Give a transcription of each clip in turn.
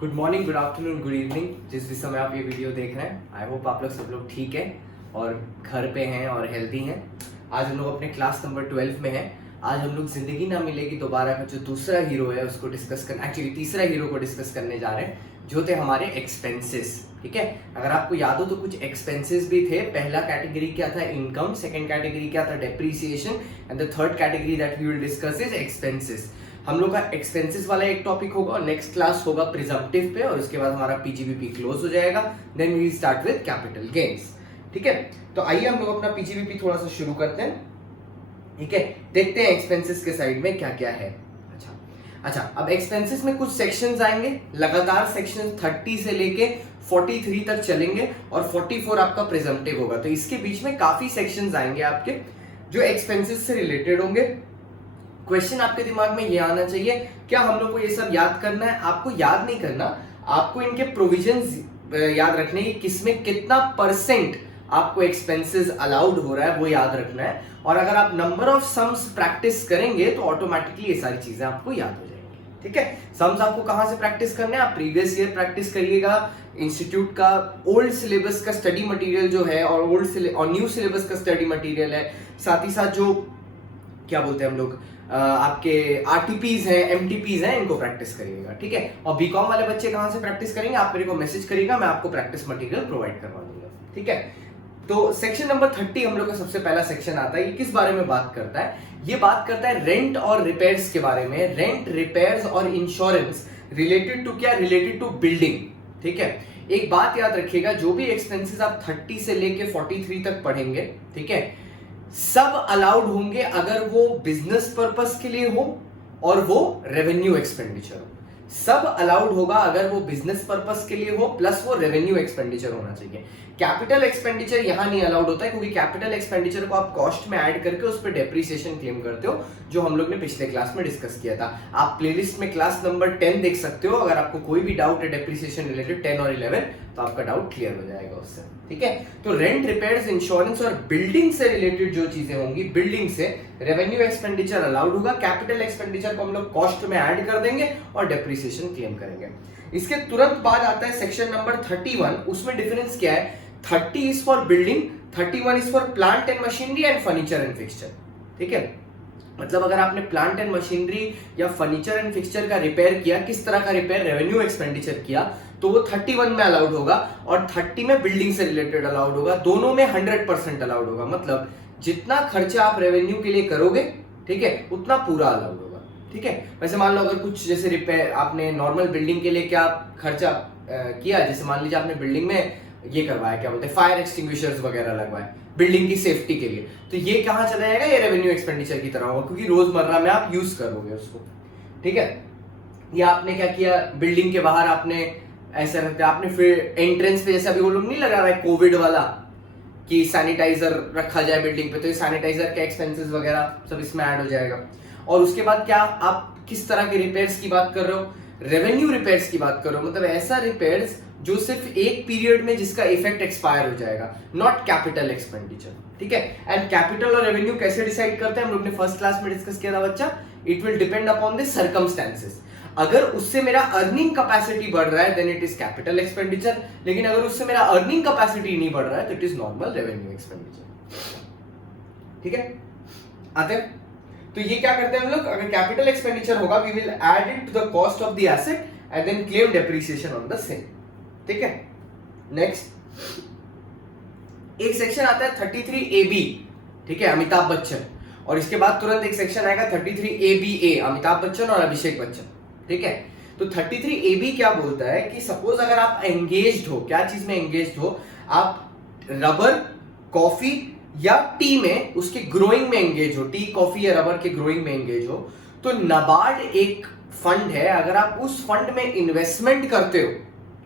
Good morning, good afternoon, good evening, जिस भी समय आप ये वीडियो देख रहे हैं। आई होप आप लोग सब लोग ठीक है और घर पे हैं और हेल्दी हैं। आज हम लोग अपने क्लास नंबर 12 में हैं। आज हम लोग जिंदगी ना मिलेगी दोबारा का जो दूसरा हीरो है उसको डिस्कस करना, एक्चुअली तीसरा हीरो को डिस्कस करने जा रहे हैं, जो थे हमारे एक्सपेंसेस। ठीक है, अगर आपको याद हो तो कुछ एक्सपेंसेस भी थे। पहला कैटेगरी क्या था? इनकम। सेकंड कैटेगरी क्या था? Depreciation. And the third category that we will discuss is expenses. हम लोग का एक्सपेंसेस वाला एक टॉपिक होगा और नेक्स्ट क्लास होगा प्रिजम्पटिव पे, और उसके बाद हमारा पीजीबीपी क्लोज हो जाएगा। Then we start with capital gains. ठीक है, तो आइए हम लोग अपना पीजीबीपी थोड़ा सा शुरू करते हैं। ठीक है, देखते हैं एक्सपेंसेस के साइड में क्या क्या है। अच्छा, अब एक्सपेंसेस में कुछ सेक्शंस आएंगे लगातार। सेक्शन 30 से लेके 43 तक चलेंगे और 44 आपका प्रिजम्पटिव होगा। तो इसके बीच में काफी सेक्शंस आएंगे आपके जो एक्सपेंसेस से रिलेटेड होंगे। क्वेश्चन आपके दिमाग में ये आना चाहिए, क्या हम लोग को ये सब याद करना है? आपको याद नहीं करना, आपको इनके प्रोविजंस याद रखने की, किसमें कितना परसेंट आपको एक्सपेंसेस अलाउड हो रहा है वो याद रखना है। और अगर आप नंबर ऑफ सम्स प्रैक्टिस करेंगे तो ऑटोमेटिकली ये सारी चीजें आपको याद हो जाएंगी। ठीक है, सम्स आपको कहां से प्रैक्टिस करने हैं? आप प्रीवियस ईयर प्रैक्टिस करिएगा, इंस्टीट्यूट का ओल्ड सिलेबस का स्टडी मटेरियल जो है और न्यू सिलेबस का स्टडी मटेरियल है। साथ ही साथ जो क्या बोलते हैं हम लोग, आपके आरटीपीज हैं, एमटीपीज हैं, इनको प्रैक्टिस करिएगा। ठीक है, और बीकॉम वाले बच्चे कहां से प्रैक्टिस करेंगे? आप मेरे को मैसेज करिएगा, मैं आपको प्रैक्टिस मटेरियल प्रोवाइड करवा दूंगा। ठीक है, तो सेक्शन नंबर 30 हम लोग का सबसे पहला सेक्शन आता है। ये किस बारे में बात करता है? ये बात करता है रेंट और रिपेयर्स के बारे में। रेंट, रिपेयर्स और इंश्योरेंस रिलेटेड टू क्या? Related to building. ठीक है, एक बात याद रखिएगा, जो भी एक्सपेंसेस आप 30 से लेके 43 तक पढ़ेंगे, ठीक है, सब अलाउड होंगे अगर वो बिजनेस पर्पस के लिए हो और वो रेवेन्यू एक्सपेंडिचर हो। सब अलाउड होगा अगर वो बिजनेस पर्पस के लिए हो प्लस वो रेवेन्यू एक्सपेंडिचर होना चाहिए। कैपिटल एक्सपेंडिचर यहां नहीं अलाउड होता है, क्योंकि कैपिटल एक्सपेंडिचर को आप कॉस्ट में ऐड करके उस पर डेप्रीसिएशन क्लेम करते हो, जो हम लोग ने पिछले क्लास में डिस्कस किया था। आप प्लेलिस्ट में क्लास नंबर 10 देख सकते हो। अगर आपको कोई भी डाउट है डेप्रीसिएशन रिलेटेड 10 और 11, तो आपका डाउट क्लियर हो जाएगा उससे। ठीक है, तो रेंट, रिपेयर्स, इंश्योरेंस और बिल्डिंग से रिलेटेड जो चीजें होंगी, बिल्डिंग से रेवेन्यू एक्सपेंडिचर अलाउड होगा। कैपिटल एक्सपेंडिचर को हम लोग कॉस्ट में ऐड कर देंगे और डेप्रीसिएशन क्लेम करेंगे। इसके तुरंत बाद आता है सेक्शन नंबर 31। उसमें डिफरेंस क्या है? 30 is for building, 31 is for plant and machinery and furniture and fixture. ठीक है, मतलब अगर आपने प्लांट एंड मशीनरी या फर्नीचर एंड फिक्सचर का रिपेयर किया, किस तरह का रिपेयर? रेवेन्यू एक्सपेंडिचर किया, तो वो 31 में अलाउड होगा और 30 में बिल्डिंग से रिलेटेड अलाउड होगा। दोनों में 100% अलाउड होगा। मतलब जितना खर्चा आप रेवेन्यू के लिए करोगे, ठीक है, उतना पूरा अलाउड होगा। ठीक है, वैसे मान लो अगर कुछ जैसे रिपेयर आपने नॉर्मल बिल्डिंग के लिए क्या खर्चा किया, जैसे मान लीजिए आपने बिल्डिंग में ये करवाया, क्या बोलते हैं, फायर एक्सटिंग्विशर्स वगैरह लगवाए बिल्डिंग की सेफ्टी के लिए, तो ये कहां चला जाएगा? ये रेवेन्यू एक्सपेंडिचर की तरह होगा, क्योंकि रोजमर्रा में आप यूज करोगे उसको। ठीक है, या आपने क्या किया, बिल्डिंग के बाहर आपने ऐसा रखते, आपने फिर एंट्रेंस पे जैसे अभी वो लोग नहीं लगा रहा है कोविड वाला कि सैनिटाइजर रखा जाए बिल्डिंग पे, तो ये सैनिटाइजर के एक्सपेंसेस वगैरह सब इसमें ऐड हो जाएगा। और उसके बाद क्या, आप किस तरह के रिपेयर्स की बात कर रहे हो? रेवेन्यू रिपेयर्स की बात कर रहे हो, मतलब ऐसा रिपेयर्स जो सिर्फ एक पीरियड में जिसका इफेक्ट एक्सपायर हो जाएगा, नॉट कैपिटल एक्सपेंडिचर। ठीक है, एंड कैपिटल और रेवेन्यू कैसे डिसाइड करते हैं? हम लोग ने फर्स्ट क्लास में डिस्कस किया था बच्चा। It will depend upon the circumstances. अगर उससे मेरा अर्निंग कैपेसिटी बढ़ रहा है then it is capital expenditure, लेकिन अगर उससे मेरा अर्निंग कैपेसिटी नहीं बढ़ रहा है तो it is normal revenue expenditure. ठीक है, आते हैं तो ये क्या करते हैं हम लोग, अगर कैपिटल एक्सपेंडिचर होगा we will add it to the cost of the asset and then claim depreciation on the same. ठीक है, नेक्स्ट एक सेक्शन आता है 33AB। ठीक है, अमिताभ बच्चन, और इसके बाद तुरंत एक सेक्शन आएगा 33ABA, अमिताभ बच्चन और अभिषेक बच्चन। ठीक है, तो 33AB क्या बोलता है कि सपोज अगर आप एंगेज्ड हो, क्या चीज में एंगेज्ड हो, आप रबर, कॉफी या टी में, उसके ग्रोइंग में एंगेज हो, टी, कॉफी या रबर के ग्रोइंग में एंगेज हो, तो नाबार्ड एक फंड है, अगर आप उस फंड में इन्वेस्टमेंट करते हो,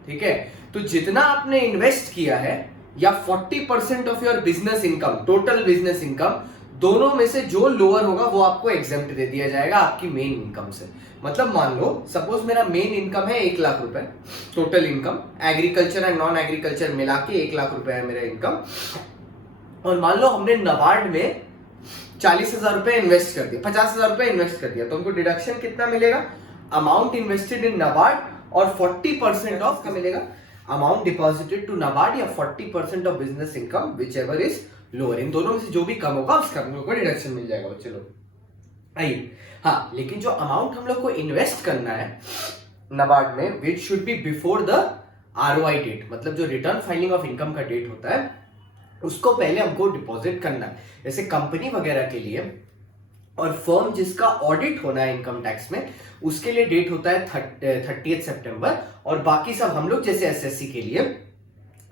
ठीक है, तो जितना आपने इन्वेस्ट किया है या 40% of your business income, total business income, दोनों में से जो लोअर होगा वो आपको एग्जेम्प्ट दे दिया जाएगा आपकी मेन इनकम से। मतलब मान लो सपोज मेरा मेन इनकम है 1 लाख रुपए, total income agriculture and non agriculture मिला के 1 लाख रुपए है मेरा इनकम, और मान लो हमने नाबार्ड में 40,000 रुपए इन्वेस्ट कर दिया, 50,000 रुपए इन्वेस्ट कर दिया, तो हमको डिडक्शन कितना मिलेगा? अमाउंट इन्वेस्टेड इन नाबार्ड और 40% ऑफ का मिलेगा अमाउंट डिपॉजिटेड टू नाबार्ड या 40% of business income whichever is lower. इन दोनों में से जो भी कम होगा उसका हम लोग को डिडक्शन मिल जाएगा बच्चे लोग। आइए, हाँ, लेकिन जो अमाउंट हम लोग को इन्वेस्ट करना है नाबार्ड में, which should be before the ROI date, मतलब जो रिटर्न फाइलिंग ऑफ इनकम का डेट होता है उसको पहले हमको डिपॉजिट करना है। जैसे कंपनी वगैरह के लिए और फर्म जिसका ऑडिट होना है इनकम टैक्स में, उसके लिए डेट होता है 30 सितंबर, और बाकी सब हम लोग जैसे SSC के लिए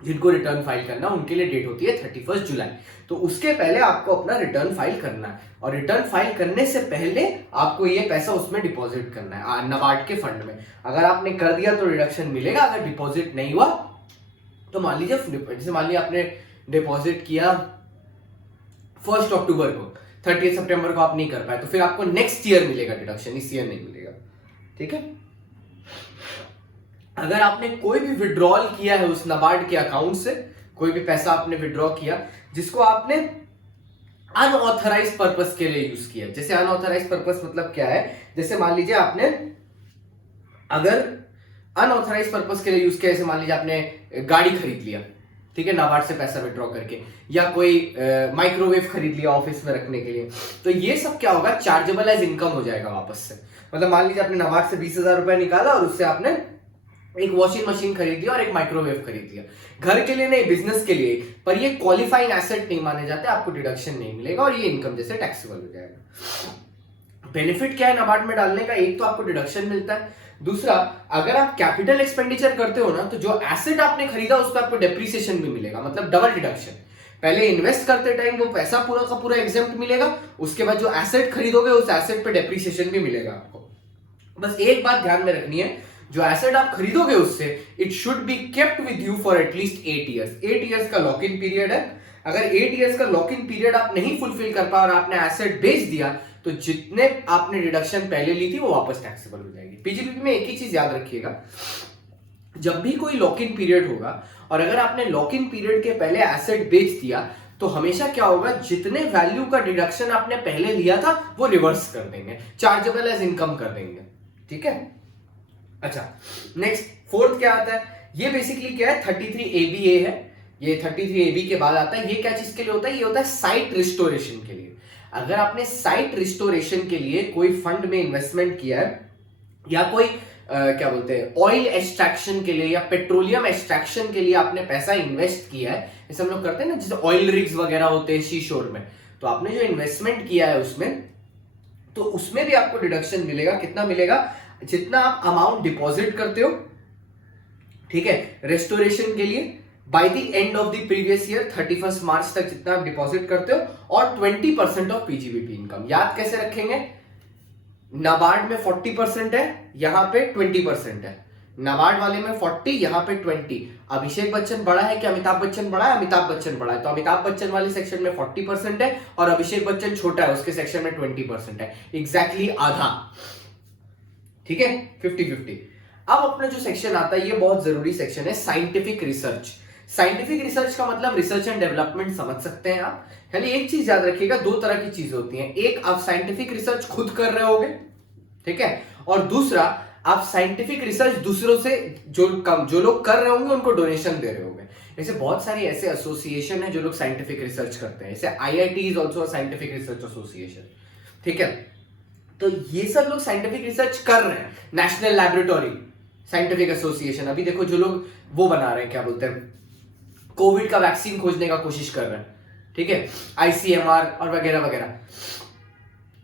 जिनको रिटर्न फाइल करना उनके लिए डेट होती है 31 जुलाई। तो उसके पहले आपको अपना रिटर्न फाइल करना है, और रिटर्न फाइल करने से पहले आपको ये पैसा उसमें डिपॉजिट करना है नाबार्ड के फंड में। अगर आपने कर दिया तो रिडक्शन मिलेगा, अगर डिपॉजिट नहीं हुआ तो मान लीजिए, जैसे मान लिया आपने डिपॉजिट किया 1 अक्टूबर को, 30 सितंबर को आप नहीं कर पाए, तो फिर आपको नेक्स्ट ईयर मिलेगा डिडक्शन, इस ईयर नहीं मिलेगा। ठीक है, अगर आपने कोई भी विड्रॉल किया है उस नाबार्ड के अकाउंट से, कोई भी पैसा आपने विड्रॉ किया जिसको आपने अनऑथराइज्ड पर्पस के लिए यूज किया, जैसे अनऑथराइज्ड पर्पस मतलब क्या है, जैसे मान लीजिए आपने अगर अनऑथराइज्ड पर्पस के लिए यूज किया, जैसे मान लीजिए आपने गाड़ी खरीद लिया, ठीक है, नाबार्ड से पैसा विड्रॉ करके, या कोई माइक्रोवेव खरीद लिया ऑफिस में रखने के लिए, तो ये सब क्या होगा, चार्जेबल एज इनकम हो जाएगा वापस से। मतलब मान लीजिए आपने नाबार्ड से 20,000 रुपए निकाला और उससे आपने एक वॉशिंग मशीन खरीद लिया और एक माइक्रोवेव खरीद लिया, घर के लिए नहीं, बिजनेस के लिए, पर ये क्वालिफाइंग एसेट नहीं माने जाते, आपको डिडक्शन नहीं मिलेगा और ये इनकम जैसे टैक्सेबल हो जाएगा। बेनिफिट क्या है नाबार्ड में डालने का, एक तो आपको डिडक्शन मिलता है, दूसरा अगर आप कैपिटल एक्सपेंडिचर करते हो ना, तो जो एसेट आपने खरीदा उस पर आपको डेप्रिसिएशन भी मिलेगा, मतलब डबल डिडक्शन। पहले इन्वेस्ट करते टाइम वो पैसा पूरा का पूरा एग्जेम्प्ट मिलेगा, उसके बाद जो एसेट खरीदोगे उस एसेट पे डेप्रिसिएशन भी मिलेगा आपको। बस एक बात ध्यान में रखनी है, जो एसेट आप खरीदोगे उससे it should be kept with you for at least 8 years. 8 years का लॉक इन पीरियड है, अगर 8 इयर्स का लॉक इन पीरियड आप नहीं फुलफिल कर पाए और आपने एसेट बेच दिया, तो जितने आपने डिडक्शन पहले ली थी वो वापस टैक्सेबल हो जाएगी। पीजीबीपी में एक ही चीज याद रखिएगा, जब भी कोई लॉक इन पीरियड होगा और अगर आपने लॉक इन पीरियड के पहले एसेट बेच दिया, तो हमेशा क्या होगा, जितने वैल्यू का डिडक्शन आपने पहले लिया था वो रिवर्स कर देंगे, चार्जेबल एज इनकम कर देंगे। ठीक है, अच्छा, नेक्स्ट फोर्थ क्या आता है, ये बेसिकली क्या है, 33ABA है, ये 33AB के बाद आता है। ये क्या चीज के लिए होता है, ये होता है साइट रिस्टोरेशन के लिए। अगर आपने साइट रिस्टोरेशन के लिए कोई फंड में इन्वेस्टमेंट किया है, या कोई क्या बोलते हैं ऑयल एक्सट्रैक्शन के लिए या पेट्रोलियम एक्सट्रैक्शन के लिए आपने पैसा इन्वेस्ट किया है, जैसे हम लोग करते हैं ना, जैसे ऑयल रिग्स वगैरह होते हैं सी शोर में, तो आपने जो इन्वेस्टमेंट किया है उसमें, तो उसमें भी आपको डिडक्शन मिलेगा। कितना मिलेगा, जितना आप अमाउंट डिपॉजिट करते हो, ठीक है, रेस्टोरेशन के लिए by the end of the previous year 31 मार्च तक जितना आप डिपॉजिट करते हो, और 20% ऑफ पीजीबीपी इनकम। याद कैसे रखेंगे, नाबार्ड में 40% है, यहां पे 20% है, नाबार्ड वाले में 40, यहां पे 20। अभिषेक बच्चन बड़ा है कि अमिताभ बच्चन बड़ा है, अमिताभ बच्चन बड़ा है, तो अमिताभ बच्चन वाले सेक्शन में 40% है, और अभिषेक बच्चन छोटा है, उसके सेक्शन में 20% है, एग्जैक्टली आधा। ठीक है, 50-50। अब अपना जो सेक्शन आता है, ये बहुत जरूरी सेक्शन है, साइंटिफिक रिसर्च। साइंटिफिक रिसर्च का मतलब रिसर्च एंड डेवलपमेंट समझ सकते हैं आप। खाली एक चीज याद रखिएगा, दो तरह की चीजें होती हैं, एक आप साइंटिफिक रिसर्च खुद कर रहे होगे, ठीक है, और दूसरा आप साइंटिफिक रिसर्च दूसरों से जो लोग कर रहे होंगे उनको डोनेशन दे रहे होंगे। जैसे बहुत सारे ऐसे एसोसिएशन है जो लोग साइंटिफिक रिसर्च करते हैं, जैसे IIT is also scientific research association, ठीक है, तो ये सब लोग साइंटिफिक रिसर्च कर रहे हैं। नेशनल लैबोरेटरी साइंटिफिक एसोसिएशन, अभी देखो जो लोग वो बना रहे हैं, क्या बोलते हैं, कोविड का वैक्सीन खोजने का कोशिश कर रहे हैं, ठीक है, ICMR और वगैरह वगैरह,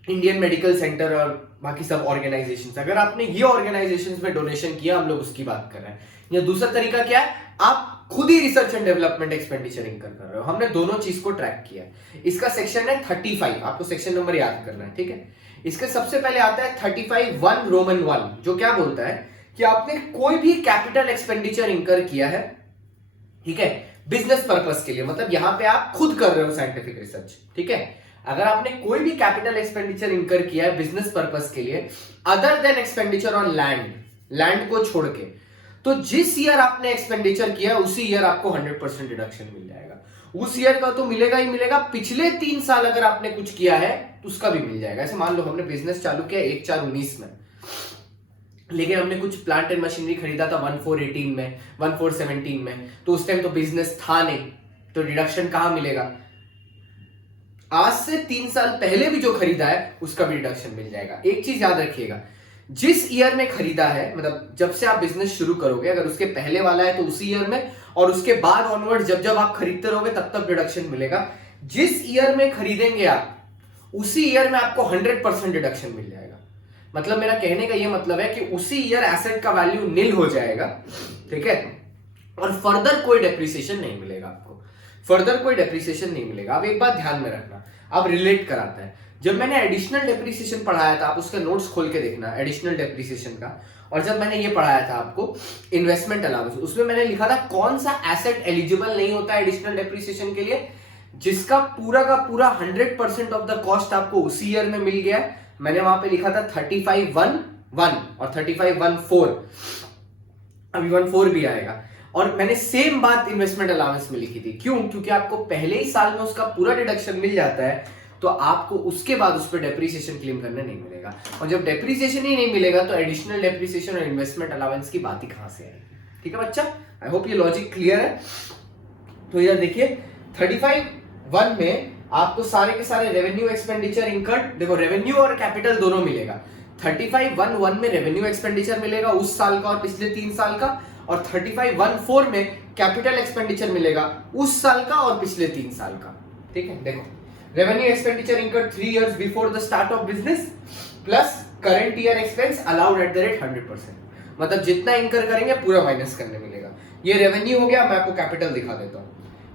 इंडियन मेडिकल सेंटर और बाकी सब ऑर्गेनाइजेशंस। अगर आपने ये ऑर्गेनाइजेशंस में डोनेशन किया, हम लोग उसकी बात कर रहे हैं। या दूसरा तरीका क्या है, आप खुद ही रिसर्च एंड डेवलपमेंट एक्सपेंडिचर इनकर कर रहे हो। हमने दोनों चीज को ट्रैक किया। इसका सेक्शन है 35, आपको सेक्शन नंबर याद करना है, ठीक है। इसके सबसे पहले आता है 35(1) रोमन 1, जो क्या बोलता है कि आपने कोई भी कैपिटल एक्सपेंडिचर इनकर किया है, ठीक है, बिजनेस पर्पस के लिए, मतलब यहां पे आप खुद कर रहे हो साइंटिफिक रिसर्च, ठीक है। अगर आपने कोई भी कैपिटल एक्सपेंडिचर इनकर किया है बिजनेस पर्पस के लिए, other than expenditure on land को छोड़ के, तो जिस ईयर आपने एक्सपेंडिचर किया है उसी ईयर आपको 100% डिडक्शन मिल जाएगा। उस ईयर का तो मिलेगा ही मिलेगा, पिछले 3 साल अगर आपने कुछ किया है तो उसका भी मिल जाएगा। ऐसे मान लो हमने बिजनेस चालू किया 1/4/19 में, लेकिन हमने कुछ प्लांट एंड मशीनरी खरीदा था 1418 में, 1417 में, तो उस टाइम तो बिजनेस था नहीं, तो डिडक्शन कहां मिलेगा? आज से 3 साल पहले भी जो खरीदा है उसका भी डिडक्शन मिल जाएगा। एक चीज याद रखिएगा, जिस ईयर में खरीदा है, मतलब जब से आप बिजनेस शुरू करोगे, अगर उसके पहले वाला है तो उसी ईयर में, और उसके बाद ऑनवर्ड जब जब आप खरीदते रहोगे तब तब डिडक्शन मिलेगा। जिस ईयर में खरीदेंगे आप उसी ईयर में आपको 100% डिडक्शन मिल जाएगा। मतलब मेरा कहने का यह मतलब है कि उसी ईयर एसेट का वैल्यू निल हो जाएगा, ठीक है, और फर्दर कोई डेप्रिसिएशन नहीं मिलेगा आपको, फर्दर कोई डेप्रिसिएशन नहीं मिलेगा। अब एक बात ध्यान में रखना, अब रिलेट कराता है, जब मैंने एडिशनल डेप्रिसिएशन पढ़ाया था, आप उसका नोट्स खोल के देखना एडिशनल डेप्रिसिएशन का, और जब मैंने ये पढ़ाया था आपको इन्वेस्टमेंट अलाउंस, उसमें मैंने लिखा था कौन सा एसेट एलिजिबल नहीं होता है एडिशनल डेप्रिसिएशन के लिए, जिसका पूरा का पूरा 100% ऑफ द कॉस्ट आपको उसी ईयर में मिल गया। मैंने वहां पे लिखा था 3511 और 3514, अभी 14 भी आएगा। और मैंने सेम बात इन्वेस्टमेंट अलाउंस में लिखी थी। क्यों? क्योंकि आपको पहले ही साल में उसका पूरा डिडक्शन मिल जाता है, तो आपको उसके बाद उस पर डेप्रिसिएशन क्लेम करने नहीं मिलेगा, और जब डेप्रिसिएशन ही नहीं मिलेगा तो एडिशनल डेप्रिसिएशन और इन्वेस्टमेंट अलाउंस की बात ही कहां से आएगी? ठीक है बच्चा, आई होप ये लॉजिक क्लियर है। तो इधर देखिए 35(1) में आपको सारे के सारे रेवेन्यू एक्सपेंडिचर इनकर्ड, देखो रेवेन्यू और कैपिटल दोनों मिलेगा। 35(1) में रेवेन्यू एक्सपेंडिचर मिलेगा उस साल का और पिछले 3 साल का, और 35(1) में कैपिटल एक्सपेंडिचर मिलेगा उस साल का और पिछले 3 साल का। ठीक है, देखो revenue expenditure incurred 3 years before the start of business plus current year expense allowed at the rate 100%, मतलब जितना इनकर करेंगे पूरा माइनस करने मिलेगा। ये रेवेन्यू हो गया। मैं आपको कैपिटल दिखा देता हूं।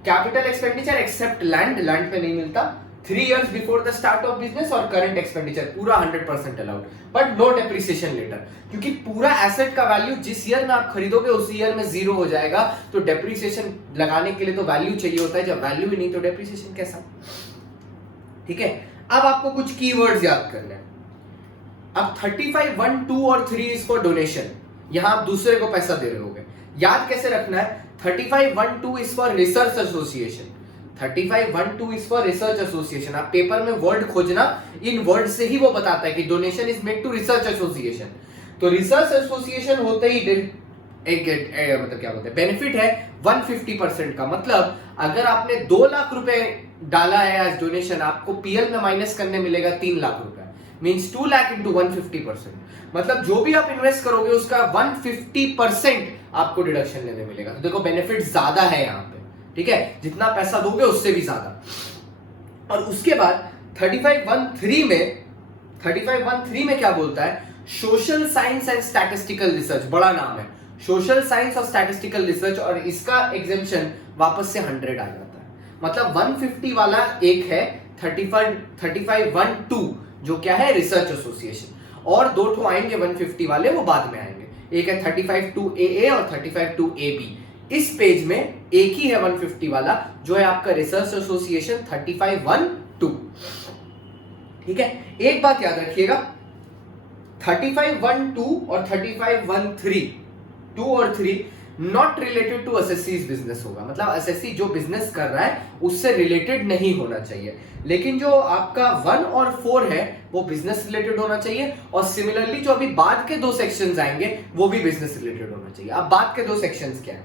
Capital expenditure except land, land पे नहीं मिलता, 3 years before the start of business, और करंट एक्सपेंडिचर पूरा 100% allowed, but no depreciation later, क्योंकि पूरा एसेट का वैल्यू जिस ईयर में आप खरीदोगे उसी ईयर में 0 हो जाएगा, तो डेप्रिसिएशन लगाने के लिए तो वैल्यू चाहिए होता है, जब वैल्यू ही नहीं तो डेप्रिसिएशन कैसा? ठीक है, अब आपको कुछ कीवर्ड्स याद करना है। अब 35(1), 2 और 3 इज फॉर डोनेशन, यहां आप दूसरे को पैसा दे रहे होगे। याद कैसे रखना है? 35(1), 2 is for research association, 35(1), 2 is for research association. आप पेपर में वर्ड खोजना, इन वर्ड से ही वो बताता है कि donation is made to research association. तो रिसर्च एसोसिएशन होते ही मतलब क्या बोलते हैं, बेनिफिट है 150% का। मतलब अगर आपने 2 लाख रुपए डाला है एज डोनेशन, आपको पीएल में माइनस करने मिलेगा 3 लाख रुपए, मींस 2 लाख इंटू 150%, मतलब जो भी आप इन्वेस्ट करोगे उसका 150% आपको डिडक्शन लेने मिलेगा। तो देखो बेनिफिट ज्यादा है यहाँ पे, ठीक है, जितना पैसा दोगे उससे भी ज्यादा। और उसके बाद 35(1)(3) में क्या बोलता है? Social science and statistical research, बड़ा नाम है, सोशल साइंस और स्टैटिस्टिकल रिसर्च, और इसका एग्जेम्पशन वापस से 100 आ जाता है। मतलब 150 वाला एक है, 35(1)(2) जो क्या है रिसर्च एसोसिएशन, और 2 ठो आएंगे 150 वाले, वो बाद में आएंगे। एक है 35(2)(AA) और 35(2)(AB। इस पेज में एक ही है 150 वाला, जो है आपका रिसर्च एसोसिएशन 35(1)(2। ठीक है, एक बात याद रखिएगा, 35(1)(2) और 35(1)(3), 2 और 3 नॉट रिलेटेड टू एसएससीज बिजनेस होगा। मतलब एसएससी जो बिजनेस कर रहा है उससे रिलेटेड नहीं होना चाहिए, लेकिन जो आपका 1 और 4 है वो बिजनेस रिलेटेड होना चाहिए, और सिमिलरली जो अभी बाद के 2 सेक्शंस आएंगे वो भी बिजनेस रिलेटेड होना चाहिए। अब बाद के 2 सेक्शंस क्या है?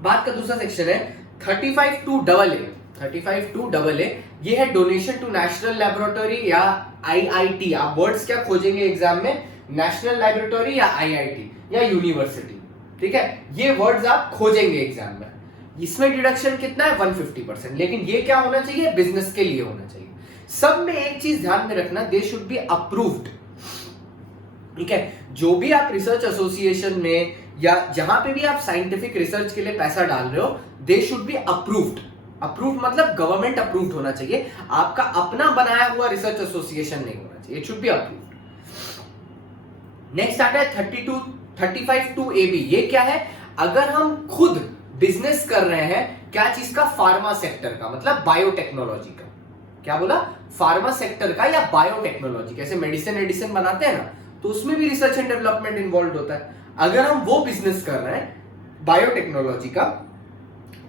बाद का दूसरा सेक्शन है 35(2)AA। 35(2)AA ये है डोनेशन टू नेशनल लैबोरेटरी या आईआईटी। आप वर्ड्स क्या खोजेंगे एग्जाम में? नेशनल लैबोरेटरी या आईआईटी या यूनिवर्सिटी। ठीक है, ये वर्ड्स आप खोजेंगे एग्जाम में। इसमें डिडक्शन कितना है? 150%, लेकिन ये क्या होना चाहिए? बिजनेस के लिए होना चाहिए। सब में एक चीज ध्यान में रखना, दे शुड बी अप्रूव्ड। ठीक है, जो भी आप रिसर्च एसोसिएशन में या जहां पे भी आप साइंटिफिक रिसर्च के लिए पैसा डाल रहे हो, they should be approved. Approved मतलब गवर्नमेंट अप्रूव्ड होना चाहिए, आपका अपना बनाया हुआ रिसर्च एसोसिएशन नहीं होना चाहिए। It should be approved. Next आता है 35(2)AB। ये क्या है? अगर हम खुद बिजनेस कर रहे हैं, क्या चीज का? फार्मा सेक्टर का, मतलब बायोटेक्नोलॉजी का। क्या बोला? फार्मा सेक्टर का या बायोटेक्नोलॉजी। कैसे मेडिसिन बनाते हैं ना, तो उसमें भी रिसर्च एंड डेवलपमेंट इन्वॉल्व होता है। अगर हम वो बिजनेस कर रहे हैं बायोटेक्नोलॉजी का,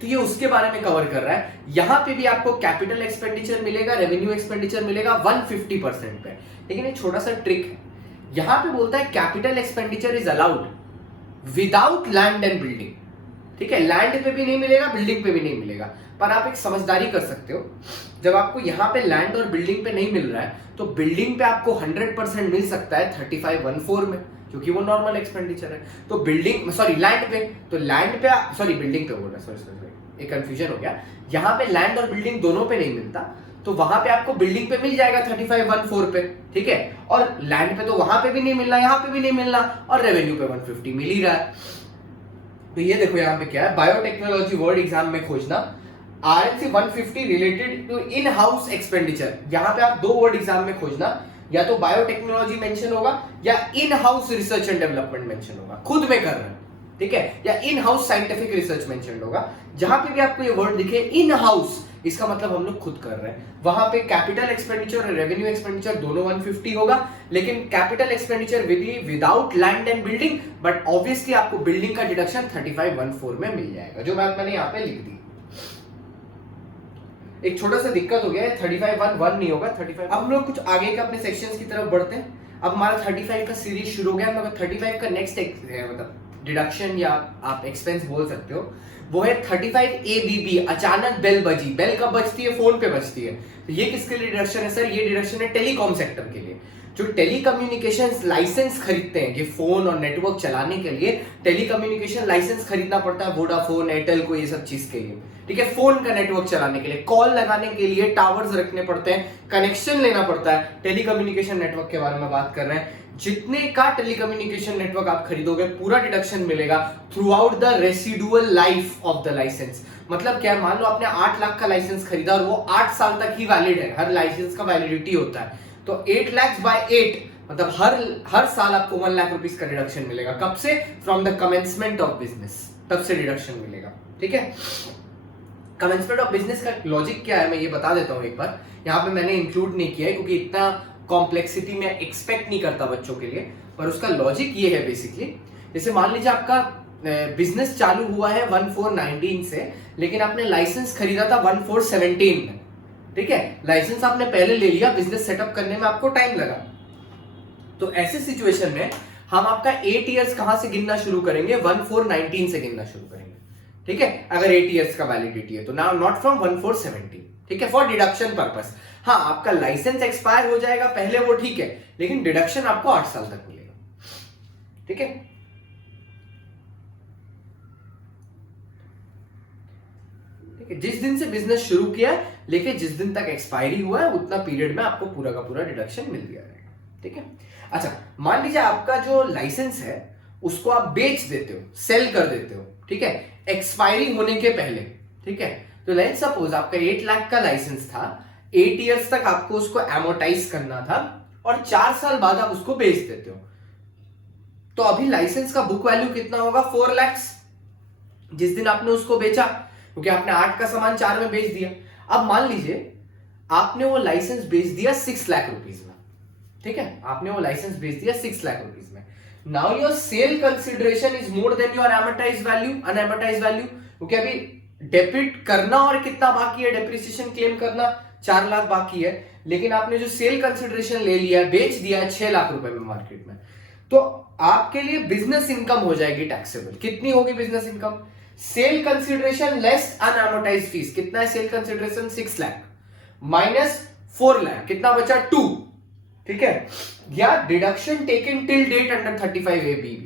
तो ये उसके बारे में कवर कर रहा है। यहां पे भी आपको कैपिटल एक्सपेंडिचर मिलेगा, रेवेन्यू एक्सपेंडिचर मिलेगा 150% पे। लेकिन एक छोटा सा ट्रिक है, यहां पे बोलता है capital expenditure is allowed without land and building. ठीक है, लैंड पे भी नहीं मिलेगा, बिल्डिंग पे भी नहीं मिलेगा। पर आप एक समझदारी कर सकते हो, जब आपको यहाँ पे लैंड और बिल्डिंग पे नहीं मिल रहा है तो बिल्डिंग पे आपको 100% मिल सकता है 3514 में, क्योंकि वो नॉर्मल एक्सपेंडिचर है। तो बिल्डिंग सॉरी लैंड पे, तो लैंड पे सॉरी बिल्डिंग पे बोल रहा है, सॉरी एक कंफ्यूजन हो गया। यहाँ पे लैंड और बिल्डिंग दोनों पे नहीं मिलता, तो वहां पे आपको बिल्डिंग पे मिल जाएगा 3514 पे। ठीक है, और लैंड पे तो वहां पे भी नहीं मिलना, यहाँ पे भी नहीं मिलना, और रेवेन्यू पे 150 मिल ही रहा है। तो ये देखो यहाँ पे क्या है, बायोटेक्नोलॉजी वर्ड एग्जाम में खोजना RNC 150 related to in house expenditure. यहाँ पे आप दो वर्ड एग्जाम में खोजना, या तो बायोटेक्नोलॉजी मेंशन होगा या in house research and development mention होगा, खुद में कर रहे हैं। ठीक है, या in house scientific research mention होगा। जहां पे भी आपको ये वर्ड दिखे इन हाउस, इसका मतलब हम लोग खुद कर रहे हैं। वहां पे कैपिटल एक्सपेंडिचर और रेवेन्यू एक्सपेंडिचर दोनों 150 होगा, लेकिन capital expenditure without land and building, but obviously आपको बिल्डिंग का डिडक्शन 3514 में मिल जाएगा, जो बात मैंने यहाँ पे लिख दी। एक छोटा सा दिक्कत हो गया है, 3511 नहीं होगा 35। अब हम लोग कुछ आगे के अपने सेक्शंस की तरफ बढ़ते हैं। अब हमारा 35 का सीरीज शुरू हो गया, मगर 35 का नेक्स्ट मतलब डिडक्शन या आप एक्सपेंस बोल सकते हो, वो है 35 ABB। अचानक बेल बजी, बेल कब बजती है? फोन पे बजती है। तो ये किसके लिए डिडक्शन है सर? ये डिडक्शन है टेलीकॉम सेक्टर के लिए। जो टेलीकम्युनिकेशंस लाइसेंस खरीदते हैं, ये फोन और नेटवर्क चलाने के लिए टेलीकम्युनिकेशन लाइसेंस खरीदना पड़ता है, वोडाफोन, एयरटेल को, ये सब चीज के लिए। ठीक है, फोन का नेटवर्क चलाने के लिए, कॉल लगाने के लिए टावर्स रखने पड़ते हैं, कनेक्शन लेना पड़ता है। टेलीकम्युनिकेशन नेटवर्क के बारे में बात कर रहे हैं। जितने का टेलीकम्युनिकेशन नेटवर्क आप खरीदोगे पूरा डिडक्शन मिलेगा throughout the residual life of the licence. मतलब क्या है, मान लो आपने 8 लाख का लाइसेंस खरीदा और वो 8 साल तक ही वैलिड है, हर लाइसेंस का वैलिडिटी होता है। तो 8 लाख बाय 8 मतलब हर साल आपको 1 लाख रुपीस का डिडक्शन मिलेगा। कब से? From the commencement of business, तब से डिडक्शन मिलेगा। ठीक है, कमेंसमेंट ऑफ बिजनेस का लॉजिक क्या है मैं ये बता देता हूं एक बार। यहाँ पे मैंने इंक्लूड नहीं किया है क्योंकि इतना कॉम्प्लेक्सिटी में एक्सपेक्ट नहीं करता बच्चों के लिए, पर उसका लॉजिक ये है बेसिकली। जैसे मान लीजिए आपका बिजनेस चालू हुआ है 1419 से, लेकिन आपने लाइसेंस खरीदा था 1417 में। ठीक है, लाइसेंस आपने पहले ले लिया, बिजनेस सेटअप करने में आपको टाइम लगा। तो ऐसे सिचुएशन में हम आपका 8 इयर्स कहां से गिनना शुरू करेंगे? 1419 से गिनना शुरू करेंगे। ठीक है, अगर 8 इयर्स का वैलिडिटी है तो नाउ नॉट फ्रॉम 1417। ठीक है, फॉर डिडक्शन पर्पस। हाँ, आपका लाइसेंस एक्सपायर हो जाएगा पहले, वो ठीक है, लेकिन डिडक्शन आपको 8 साल तक मिलेगा। ठीक है, ठीक है, जिस दिन से बिजनेस शुरू किया लेकिन जिस दिन तक एक्सपायरी हुआ है उतना पीरियड में आपको पूरा का पूरा डिडक्शन मिल दिया जाएगा। ठीक है, अच्छा मान लीजिए आपका जो लाइसेंस है उसको आप बेच देते हो, सेल कर देते हो। ठीक है, एक्सपायरी होने के पहले। ठीक है, तो लेट्स सपोज आपका 8 लाख का लाइसेंस था, 8 इयर्स तक आपको उसको एमोर्टाइज करना था और 4 साल बाद आप उसको बेच देते हो। तो अभी लाइसेंस का बुक वैल्यू कितना होगा? 4 लाख जिस दिन आपने उसको बेचा, क्योंकि आपने 8 का सामान 4 में बेच दिया। अब मान लीजिए आपने वो लाइसेंस बेच दिया 6 लाख रुपीज में। ठीक है, आपने वो लाइसेंस बेच दिया 6 लाख रुपीज में। Now your sale consideration is more than your amortise value, unamortise value, क्योंकि अभी डेबिट करना और कितना बाकी है, डेप्रिसिएशन क्लेम करना 4 लाख बाकी है, लेकिन आपने जो सेल कंसिडरेशन ले लिया, बेच दिया 6 लाख रुपए में मार्केट में, तो आपके लिए बिजनेस इनकम हो जाएगी टैक्सेबल। कितनी होगी business income? Sale consideration less unamortise fees. कितना है sale consideration? 6 lakh minus 4 lakh, कितना बचा? 2। ठीक है, या deduction taken till date under 35 ABB।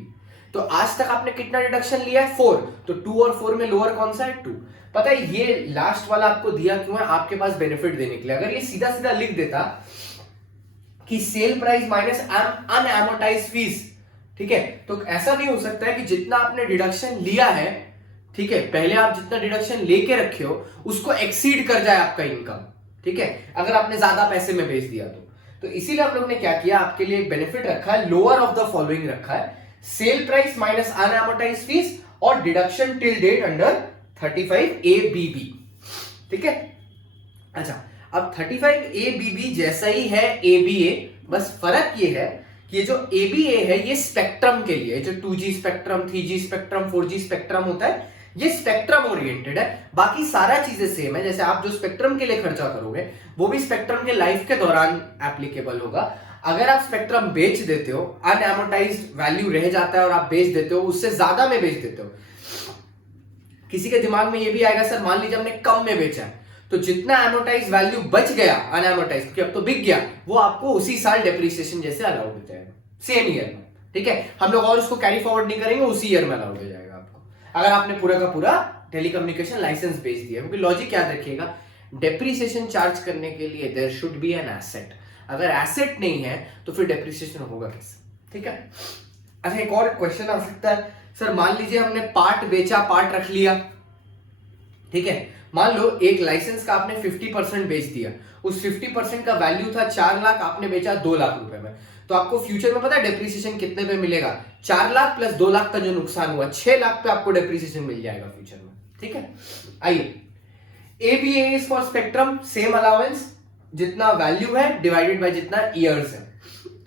तो आज तक आपने कितना डिडक्शन लिया है? 4। तो 2 और 4 में लोअर कौन सा है? 2। पता है ये लास्ट वाला आपको दिया क्यों है? आपके पास बेनिफिट देने के लिए। अगर ये सीधा सीधा लिख देता कि cell price minus unamortise fees, ठीक है, तो ऐसा नहीं हो सकता है कि जितना आपने डिडक्शन लिया है, ठीक है, पहले आप जितना डिडक्शन लेके रखे हो उसको एक्सीड कर जाए आपका इनकम। ठीक है, अगर आपने ज्यादा पैसे में बेच दिया तो इसीलिए आप लोगों ने क्या किया, आपके लिए एक बेनिफिट रखा है, लोअर ऑफ द फॉलोइंग रखा है, sale price minus unamortise fees और deduction till date under 35 ABB। ठीक है, अच्छा अब 35 ABB जैसा ही है ABA, बस फर्क ये है कि ये जो ABA है ये स्पेक्ट्रम के लिए, जो 2G spectrum, 3G spectrum, 4G spectrum होता है, ये स्पेक्ट्रम ओरिएंटेड है। बाकी सारा चीजें सेम है। जैसे आप जो स्पेक्ट्रम के लिए खर्चा करोगे वो भी स्पेक्ट्रम के लाइफ के दौरान एप्लीकेबल होगा। अगर आप स्पेक्ट्रम बेच देते हो, अनएमोटाइज्ड वैल्यू रह जाता है और आप बेच देते हो, उससे ज्यादा में बेच देते हो, किसी के दिमाग में ये भी आएगा सर मान लीजिए हमने कम में बेचा है तो जितना एमोटाइज वैल्यू बच गया अनएमोटाइज, क्योंकि अब तो बिक गया, वो आपको उसी साल डेप्रिसिएशन जैसे अलाउड हो जाएगा सेम ईयर में। ठीक है, हम लोग और उसको कैरी फॉरवर्ड नहीं करेंगे, उसी ईयर में अलाउड हो जाएगा आपको, अगर आपने पूरा का पूरा टेलीकम्युनिकेशन लाइसेंस बेच दिया। क्योंकि लॉजिक याद रखिएगा, डेप्रिसिएशन चार्ज करने के लिए there should be an asset, अगर एसेट नहीं है तो फिर डेप्रिसिएशन होगा कैसे। ठीक है, अच्छा एक और क्वेश्चन आ सकता है, सर मान लीजिए हमने पार्ट बेचा, पार्ट रख लिया। ठीक है, मान लो एक लाइसेंस का आपने 50% बेच दिया, उस 50% का वैल्यू था 4 लाख, आपने बेचा 2 लाख रुपए में, तो आपको फ्यूचर में पता है डेप्रिसिएशन कितने पे मिलेगा? 4 लाख प्लस 2 लाख का जो नुकसान हुआ 6 लाख पे आपको डेप्रिसिएशन मिल जाएगा फ्यूचर में। ठीक है, आइए ABA is for spectrum, same allowance, जितना वैल्यू है डिवाइडेड बाय जितना ईयर्स है।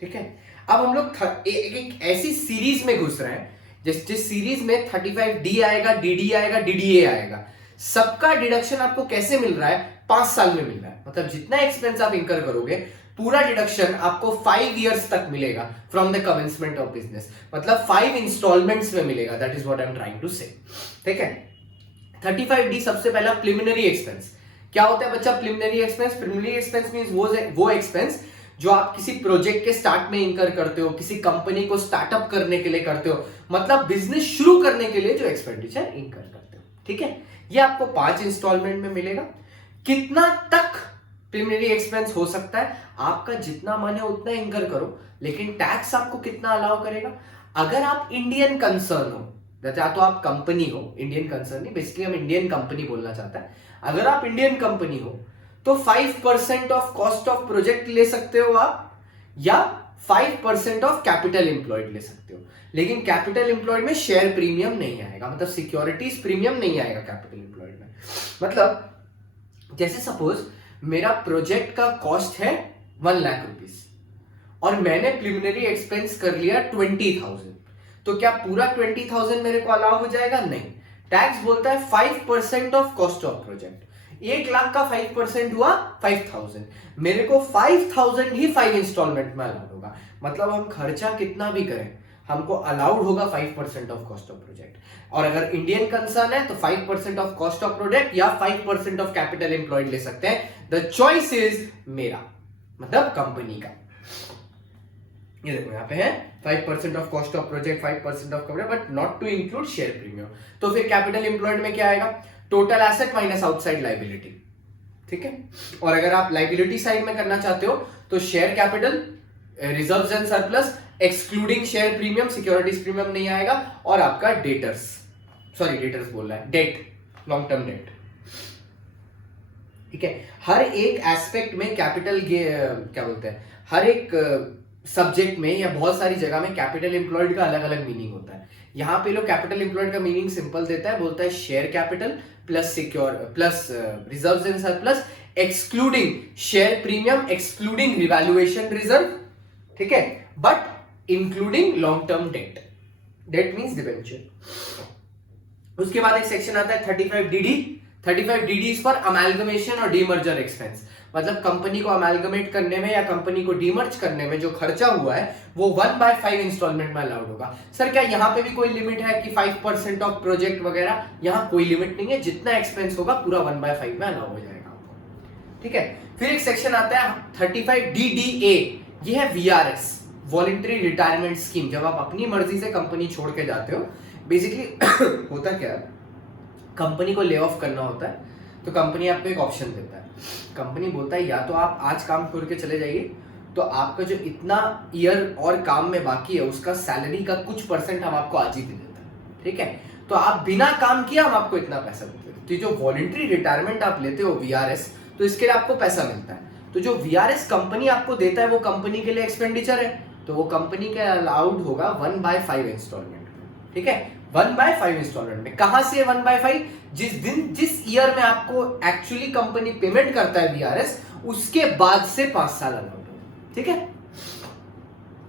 ठीक है, अब हम लोग एक ऐसी सीरीज में घुस रहे हैं जिस सीरीज में 35D आएगा, DD आएगा, DDA आएगा, सबका डिडक्शन आपको कैसे मिल रहा है? 5 साल में मिल रहा है, मतलब जितना एक्सपेंस आप इंकर करोगे पूरा डिडक्शन आपको 5 इयर्स तक मिलेगा from the commencement of business, मतलब 5 इंस्टॉलमेंट्स में मिलेगा। That is what I am trying to say. ठीक है, 35D सबसे पहला प्रिलिमिनरी एक्सपेंस। क्या होता है बच्चा preliminary expense? Preliminary expense means वो एक्सपेंस जो आप किसी प्रोजेक्ट के स्टार्ट में इंकर करते हो, किसी कंपनी को स्टार्टअप करने के लिए करते हो, मतलब बिजनेस शुरू करने के लिए जो एक्सपेंडिचर इंकर करते हो। ठीक है, ये आपको 5 इंस्टॉलमेंट में मिलेगा। कितना तक प्रिलिमिनरी एक्सपेंस हो सकता है? आपका जितना मन है उतना इंकर करो, लेकिन टैक्स आपको कितना अलाउ करेगा? अगर आप इंडियन कंसर्न हो, या तो आप कंपनी हो, इंडियन कंसर्न नहीं, बेसिकली हम इंडियन कंपनी बोलना चाहता है, अगर आप इंडियन कंपनी हो तो 5% ऑफ कॉस्ट ऑफ प्रोजेक्ट ले सकते हो आप, या 5% ऑफ कैपिटल एम्प्लॉयड ले सकते हो। लेकिन कैपिटल एम्प्लॉयड में शेयर प्रीमियम नहीं आएगा, मतलब सिक्योरिटीज प्रीमियम नहीं आएगा कैपिटल एम्प्लॉयड में। मतलब जैसे सपोज मेरा प्रोजेक्ट का कॉस्ट है 1 लाख रुपीस और मैंने प्रिलिमिनरी एक्सपेंस कर लिया 20,000, तो क्या पूरा 20,000 मेरे को अलाउ हो जाएगा? नहीं, टैक्स बोलता है 5% of cost of project. 1 lakh का 5% हुआ 5,000, मेरे को 5,000 ही 5 इंस्टॉलमेंट में अलाउड होगा। मतलब हम खर्चा कितना भी करें हमको अलाउड होगा 5% ऑफ कॉस्ट ऑफ प्रोजेक्ट। और अगर इंडियन कंसर्न है तो 5% ऑफ कॉस्ट ऑफ प्रोजेक्ट या 5% ऑफ कैपिटल एम्प्लॉयड ले सकते हैं। द चॉइस इज मेरा, मतलब कंपनी का। ये देखो यहाँ पे है 5% of cost of project, 5% of capital, but not to include share premium. तो फिर कैपिटल एम्प्लॉयड में क्या आएगा? Total asset minus outside liability. ठीक है, और अगर आप लाइबिलिटी साइड में करना चाहते हो तो share capital, reserves and surplus excluding share premium, securities premium नहीं आएगा, और आपका डेटर्स बोल रहा है, डेट, लॉन्ग टर्म डेट। ठीक है, हर एक एस्पेक्ट में कैपिटल क्या बोलते हैं, हर एक सब्जेक्ट में या बहुत सारी जगह में कैपिटल एम्प्लॉयड का अलग अलग मीनिंग होता है। यहाँ पे लोग कैपिटल एम्प्लॉयड का मीनिंग सिंपल देता है, बोलता है share capital plus reserves and surplus excluding share premium, excluding revaluation reserve. ठीक है, but including long term debt, debt means debenture. उसके बाद एक सेक्शन आता है 35DD। 35DD is for amalgamation और डीमर्जर एक्सपेंस, मतलब कंपनी को अमेलगमेट करने में या कंपनी को डीमर्ज करने में जो खर्चा हुआ है वो 1/5 इंस्टॉलमेंट में अलाउड होगा। सर क्या यहाँ पे भी कोई लिमिट है कि 5% ऑफ प्रोजेक्ट वगैरह? यहाँ कोई लिमिट नहीं है, जितना एक्सपेंस होगा पूरा 1/5 में अलाउ हो जाएगा आपको। ठीक है, फिर एक सेक्शन आता है 35DDA, ये है VRS, वॉलंटरी रिटायरमेंट स्कीम। जब आप अपनी मर्जी से कंपनी छोड़ के जाते हो, बेसिकली होता क्या है, कंपनी को ले ऑफ करना होता है तो कंपनी आपको एक ऑप्शन देता है। कंपनी बोलता है या तो आप आज काम छोड़ के चले जाइए, तो आपका जो इतना ईयर और काम में बाकी है उसका सैलरी का कुछ % हम आपको आज ही दे देते हैं। ठीक है, तो आप बिना काम किया हम आपको इतना पैसा देते हैं। तो जो वॉलंटरी रिटायरमेंट आप लेते हो VRS, तो इसके लिए आपको पैसा मिलता है। तो जो VRS कंपनी आपको देता है वो कंपनी के लिए एक्सपेंडिचर है, तो वो कंपनी के अलाउड होगा 1/5 इंस्टॉलमेंट। ठीक है, 1/5 इंस्टॉलमेंट में। कहां से 1/5? जिस ईयर में आपको एक्चुअली कंपनी पेमेंट करता है VRS, उसके बाद से 5 साल अलाउड होगा। ठीक है,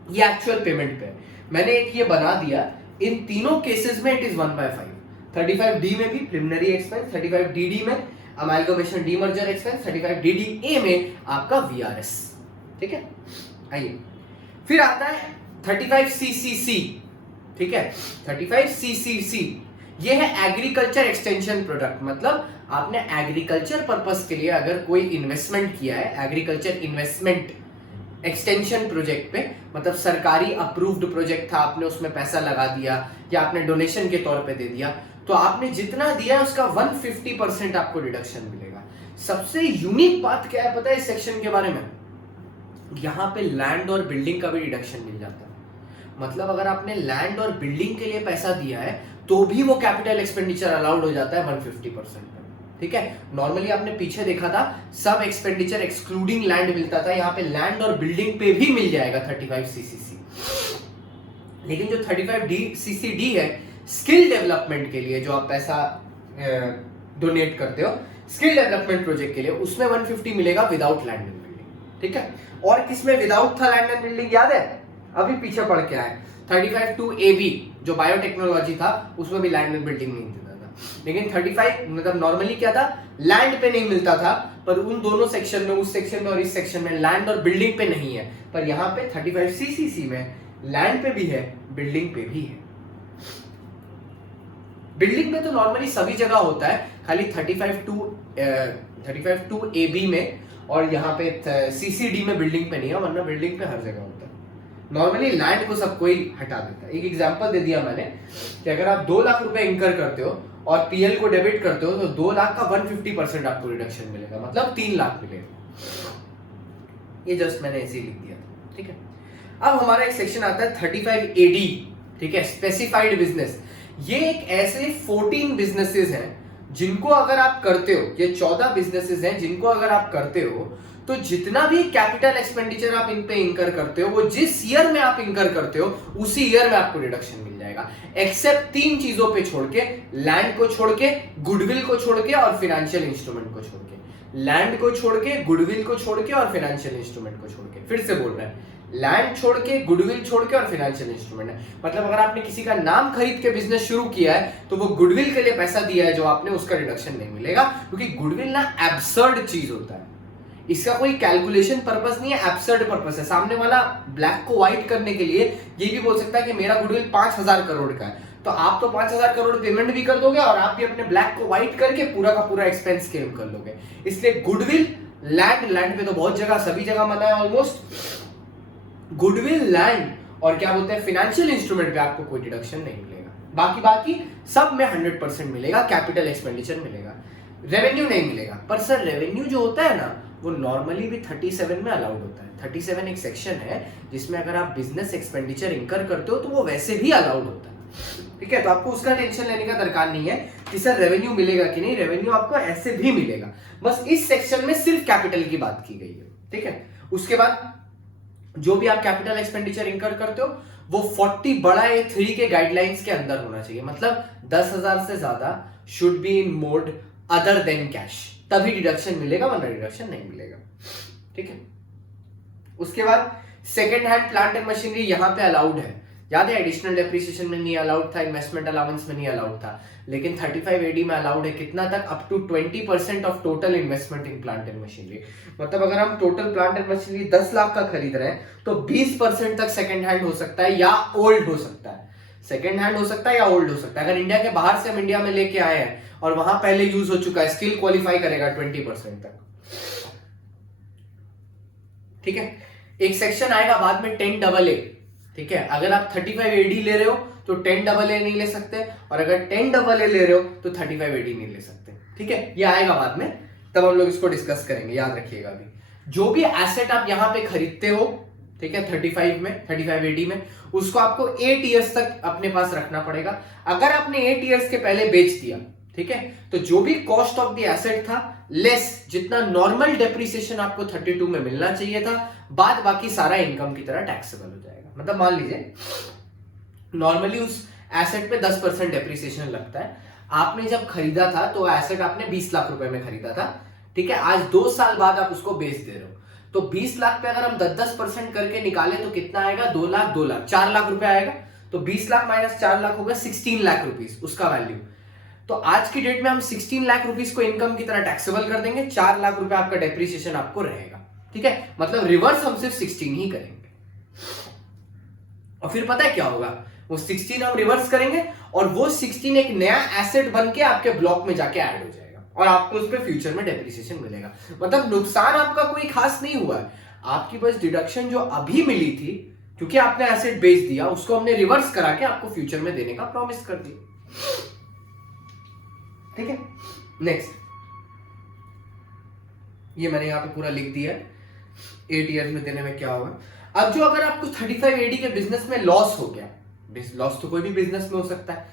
ये एक्चुअल पेमेंट पे है। मैंने एक ये बना दिया, इन तीनों केसेस में इट इज 1/5। 35D में भी प्रिलिमिनरी एक्सपेंस, 35DD में अमेलगमेशन डीमर्जर एक्सपेंस, 35DDA में आपका VRS। ठीक है, आइए फिर आता है 35CCC, ठीक है, 35CCC ये है एग्रीकल्चर एक्सटेंशन प्रोडक्ट। मतलब आपने एग्रीकल्चर पर्पस के लिए अगर कोई इन्वेस्टमेंट किया है, एग्रीकल्चर इन्वेस्टमेंट एक्सटेंशन प्रोजेक्ट पे, मतलब सरकारी अप्रूव्ड प्रोजेक्ट था, आपने उसमें पैसा लगा दिया या आपने डोनेशन के तौर पे दे दिया, तो आपने जितना दिया उसका 150% आपको डिडक्शन मिलेगा। सबसे यूनिक बात क्या है पता है इस सेक्शन के बारे में? यहाँ पे लैंड और बिल्डिंग का भी डिडक्शन मिल जाता है। मतलब अगर आपने लैंड और बिल्डिंग के लिए पैसा दिया है तो भी वो कैपिटल एक्सपेंडिचर अलाउड हो जाता है 150%। ठीक है, नॉर्मली आपने पीछे देखा था सब एक्सपेंडिचर एक्सक्लूडिंग लैंड मिलता था, यहाँ पे लैंड और बिल्डिंग पे भी मिल जाएगा 35CCC। लेकिन जो 35CCD है स्किल डेवलपमेंट के लिए, जो आप पैसा डोनेट करते हो स्किल डेवलपमेंट प्रोजेक्ट के लिए, उसमें 150 मिलेगा विदाउट लैंड एंड बिल्डिंग। ठीक है, और किसमें विदाउट था लैंड एंड बिल्डिंग याद है? अभी पीछे पढ़ के आए 35(2)AB जो बायोटेक्नोलॉजी था, उसमें भी लैंड एंड बिल्डिंग नहीं देता था। लेकिन 35 मतलब नॉर्मली क्या था, लैंड पे नहीं मिलता था, पर उन दोनों सेक्शन में, उस सेक्शन में और इस सेक्शन में लैंड और बिल्डिंग पे नहीं है। पर यहाँ पे 35CCC में लैंड पे भी है, बिल्डिंग पे भी है। बिल्डिंग में तो नॉर्मली सभी जगह होता है, खाली 35(2)AB में और यहाँ पे CCD में बिल्डिंग पे नहीं है, वरना बिल्डिंग पे हर जगह होता है। नॉर्मली लैंड को सब कोई हटा देता है। एक एग्जांपल दे दिया मैंने कि अगर आप 2 लाख रुपए इंकर करते हो और PL को डेबिट करते हो तो 2 लाख का 150% आपको रिडक्शन मिलेगा, मतलब 3 लाख मिलेगा। ये जस्ट मैंने ऐसे ही लिख दिया था। ठीक है, अब हमारा एक सेक्शन आता है 35AD, ठीक है, स्पेसिफाइड बिजनेस। ये एक ऐसे 14 बिजनेसेस हैं जिनको अगर आप करते हो, ये 14 बिजनेसेस हैं जिनको अगर आप करते हो तो जितना भी कैपिटल एक्सपेंडिचर आप इन पे इंकर करते हो, वो जिस ईयर में आप इंकर करते हो उसी ईयर में आपको रिडक्शन मिल जाएगा, एक्सेप्ट 3 चीजों पे छोड़ के, लैंड को छोड़ के, गुडविल को छोड़ के और फाइनेंशियल इंस्ट्रूमेंट को छोड़ के। लैंड को छोड़ के, गुडविल को छोड़ के और फाइनेंशियल इंस्ट्रूमेंट को छोड़ के। फिर से बोल रहे हैं, लैंड छोड़ के, गुडविल छोड़ के और फाइनेंशियल इंस्ट्रूमेंट है। मतलब अगर आपने किसी का नाम खरीद के बिजनेस शुरू किया है तो वो गुडविल के लिए पैसा दिया है जो आपने, उसका रिडक्शन नहीं मिलेगा, क्योंकि गुडविल ना एब्सर्ड चीज होता है, इसका कोई कैलकुलेशन पर्पस नहीं है, एब्सर्ड पर्पस है। सामने वाला ब्लैक को व्हाइट करने के लिए ये भी बोल सकता है कि मेरा गुडविल 5000 करोड़ का है, तो आप तो 5000 करोड़ पेमेंट भी कर दोगे और आप भी अपने ब्लैक को व्हाइट करके पूरा का पूरा एक्सपेंस क्लेम कर लोगे। इसलिए गुडविल, लैंड पे तो बहुत जगह, सभी जगह मना है ऑलमोस्ट। गुडविल, लैंड और क्या बोलते हैं फाइनेंशियल इंस्ट्रूमेंट पे आपको कोई डिडक्शन नहीं मिलेगा। बाकी सब में 100% मिलेगा, कैपिटल एक्सपेंडिचर मिलेगा, रेवेन्यू नहीं मिलेगा। पर सर रेवेन्यू जो होता है ना वो नॉर्मली भी 37 में अलाउड होता है। 37 एक सेक्शन है जिसमें अगर आप बिजनेस एक्सपेंडिचर इंकर करते हो तो वो वैसे भी अलाउड होता है। ठीक है, तो आपको उसका टेंशन लेने का दरकार नहीं है कि सर रेवेन्यू मिलेगा कि नहीं, रेवेन्यू आपको ऐसे भी मिलेगा। बस इस सेक्शन में सिर्फ कैपिटल की बात की गई है। ठीक है, उसके बाद जो भी आप कैपिटल एक्सपेंडिचर इंकर करते हो वो 40 बड़ा A3 के गाइडलाइंस के अंदर होना चाहिए, मतलब 10,000 से ज्यादा should be in mode other than cash, तभी डिडक्शन मिलेगा, वरना डिडक्शन नहीं मिलेगा। ठीक है, उसके बाद second hand plant and machinery यहाँ पे अलाउड है। याद है एडिशनल डेप्रिसिएशन में नहीं अलाउड था, इन्वेस्टमेंट अलाउंस में नहीं अलाउड था, लेकिन 35AD में अलाउड है। कितना तक? Up to 20% of total investment in plant and machinery. मतलब अगर हम total plant and machinery 10 lakh का खरीद रहे हैं तो 20% तक सेकेंड हैंड हो सकता है या ओल्ड हो सकता है। सेकेंड हैंड हो सकता है या ओल्ड हो सकता है। अगर इंडिया के बाहर से हम इंडिया में लेके आए हैं और वहां पहले यूज हो चुका है, स्किल क्वालिफाई करेगा 20% तक। ठीक है, एक सेक्शन आएगा बाद में 10AA। ठीक है, अगर आप 35AD ले रहे हो तो 10AA नहीं ले सकते, और अगर 10AA ले रहे हो तो 35AD नहीं ले सकते। ठीक है, ये आएगा बाद में, तब हम लोग इसको डिस्कस करेंगे, याद रखिएगा। अभी जो भी एसेट आप यहां पे खरीदते हो, ठीक है, 35AD में, उसको आपको 8 ईयर्स तक अपने पास रखना पड़ेगा। अगर आपने 8 ईयर्स के पहले बेच दिया, ठीक है, तो जो भी कॉस्ट ऑफ द एसेट था लेस जितना नॉर्मल डेप्रिसिएशन आपको 32 में मिलना चाहिए था, बाद बाकी सारा इनकम की तरह टैक्सेबल हो जाएगा। मतलब मान लीजिए नॉर्मली उस एसेट पे 10% डेप्रिसिएशन लगता है, आपने जब खरीदा था तो एसेट आपने 20 लाख रुपए में खरीदा था। ठीक है, आज 2 साल बाद आप उसको बेच दे रहे हो, तो 20 लाख पे अगर हम 10% करके निकाले तो कितना आएगा? 2 लाख 2 लाख 4 लाख रुपए आएगा। तो 20 लाख माइनस 4 लाख होगा 16 लाख रुपीस उसका वैल्यू। तो आज की डेट में हम 16 लाख रुपीस को इनकम की तरह टैक्सेबल कर देंगे, 4 लाख रुपए आपका डेप्रिसिएशन आपको रहेगा। ठीक है, मतलब रिवर्स हम सिर्फ 16 ही करेंगे। और फिर पता है क्या होगा, वो 16 हम रिवर्स करेंगे और वो 16 एक नया एसेट बन के आपके ब्लॉक में जाके ऐड हो जाएगा और आपको उस पर फ्यूचर में डेप्रिसिएशन मिलेगा। मतलब नुकसान आपका कोई खास नहीं हुआ है, आपकी बस डिडक्शन जो अभी मिली थी क्योंकि आपने एसेट बेच दिया, उसको हमने रिवर्स करा के आपको फ्यूचर में देने का प्रॉमिस कर दिया। ठीक है, नेक्स्ट, ये मैंने यहां पे पूरा लिख दिया है 8 ईयर्स में देने में क्या होगा। अब जो अगर आपको 35 AD के बिजनेस में लॉस हो गया, लॉस तो कोई भी बिजनेस में हो सकता है,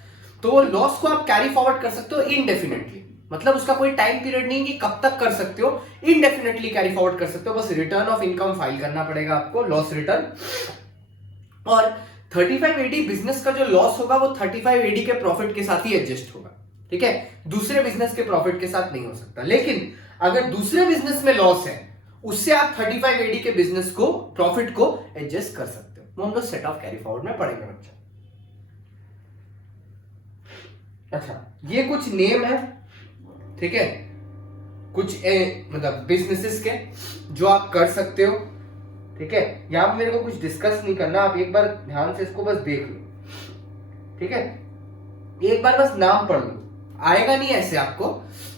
तो वो लॉस को आप कैरी फॉरवर्ड कर सकते हो इनडेफिनेटली। मतलब उसका कोई टाइम पीरियड नहीं कि कब तक कर सकते हो, इनडेफिनेटली कैरी फॉरवर्ड कर सकते हो। बस रिटर्न ऑफ इनकम फाइल करना पड़ेगा आपको, लॉस रिटर्न। और 35 AD बिजनेस का जो लॉस होगा वो 35 AD के प्रॉफिट के साथ ही एडजस्ट होगा। ठीक है, दूसरे बिजनेस के प्रॉफिट के साथ नहीं हो सकता। लेकिन अगर दूसरे बिजनेस में लॉस है, उससे आप 35 AD के बिजनेस को प्रॉफिट को एडजस्ट कर सकते हो। वो हम लोग सेट ऑफ कैरी फॉरवर्ड में पढ़ेंगे बच्चा। अच्छा, ये कुछ नेम है, ठीक है, कुछ मतलब बिजनेसेस के जो आप कर सकते हो। ठीक है, यहां पर मेरे को कुछ डिस्कस नहीं करना, आप एक बार ध्यान से इसको बस देख लो। ठीक है, एक बार बस नाम पढ़ लो, आएगा नहीं ऐसे आपको।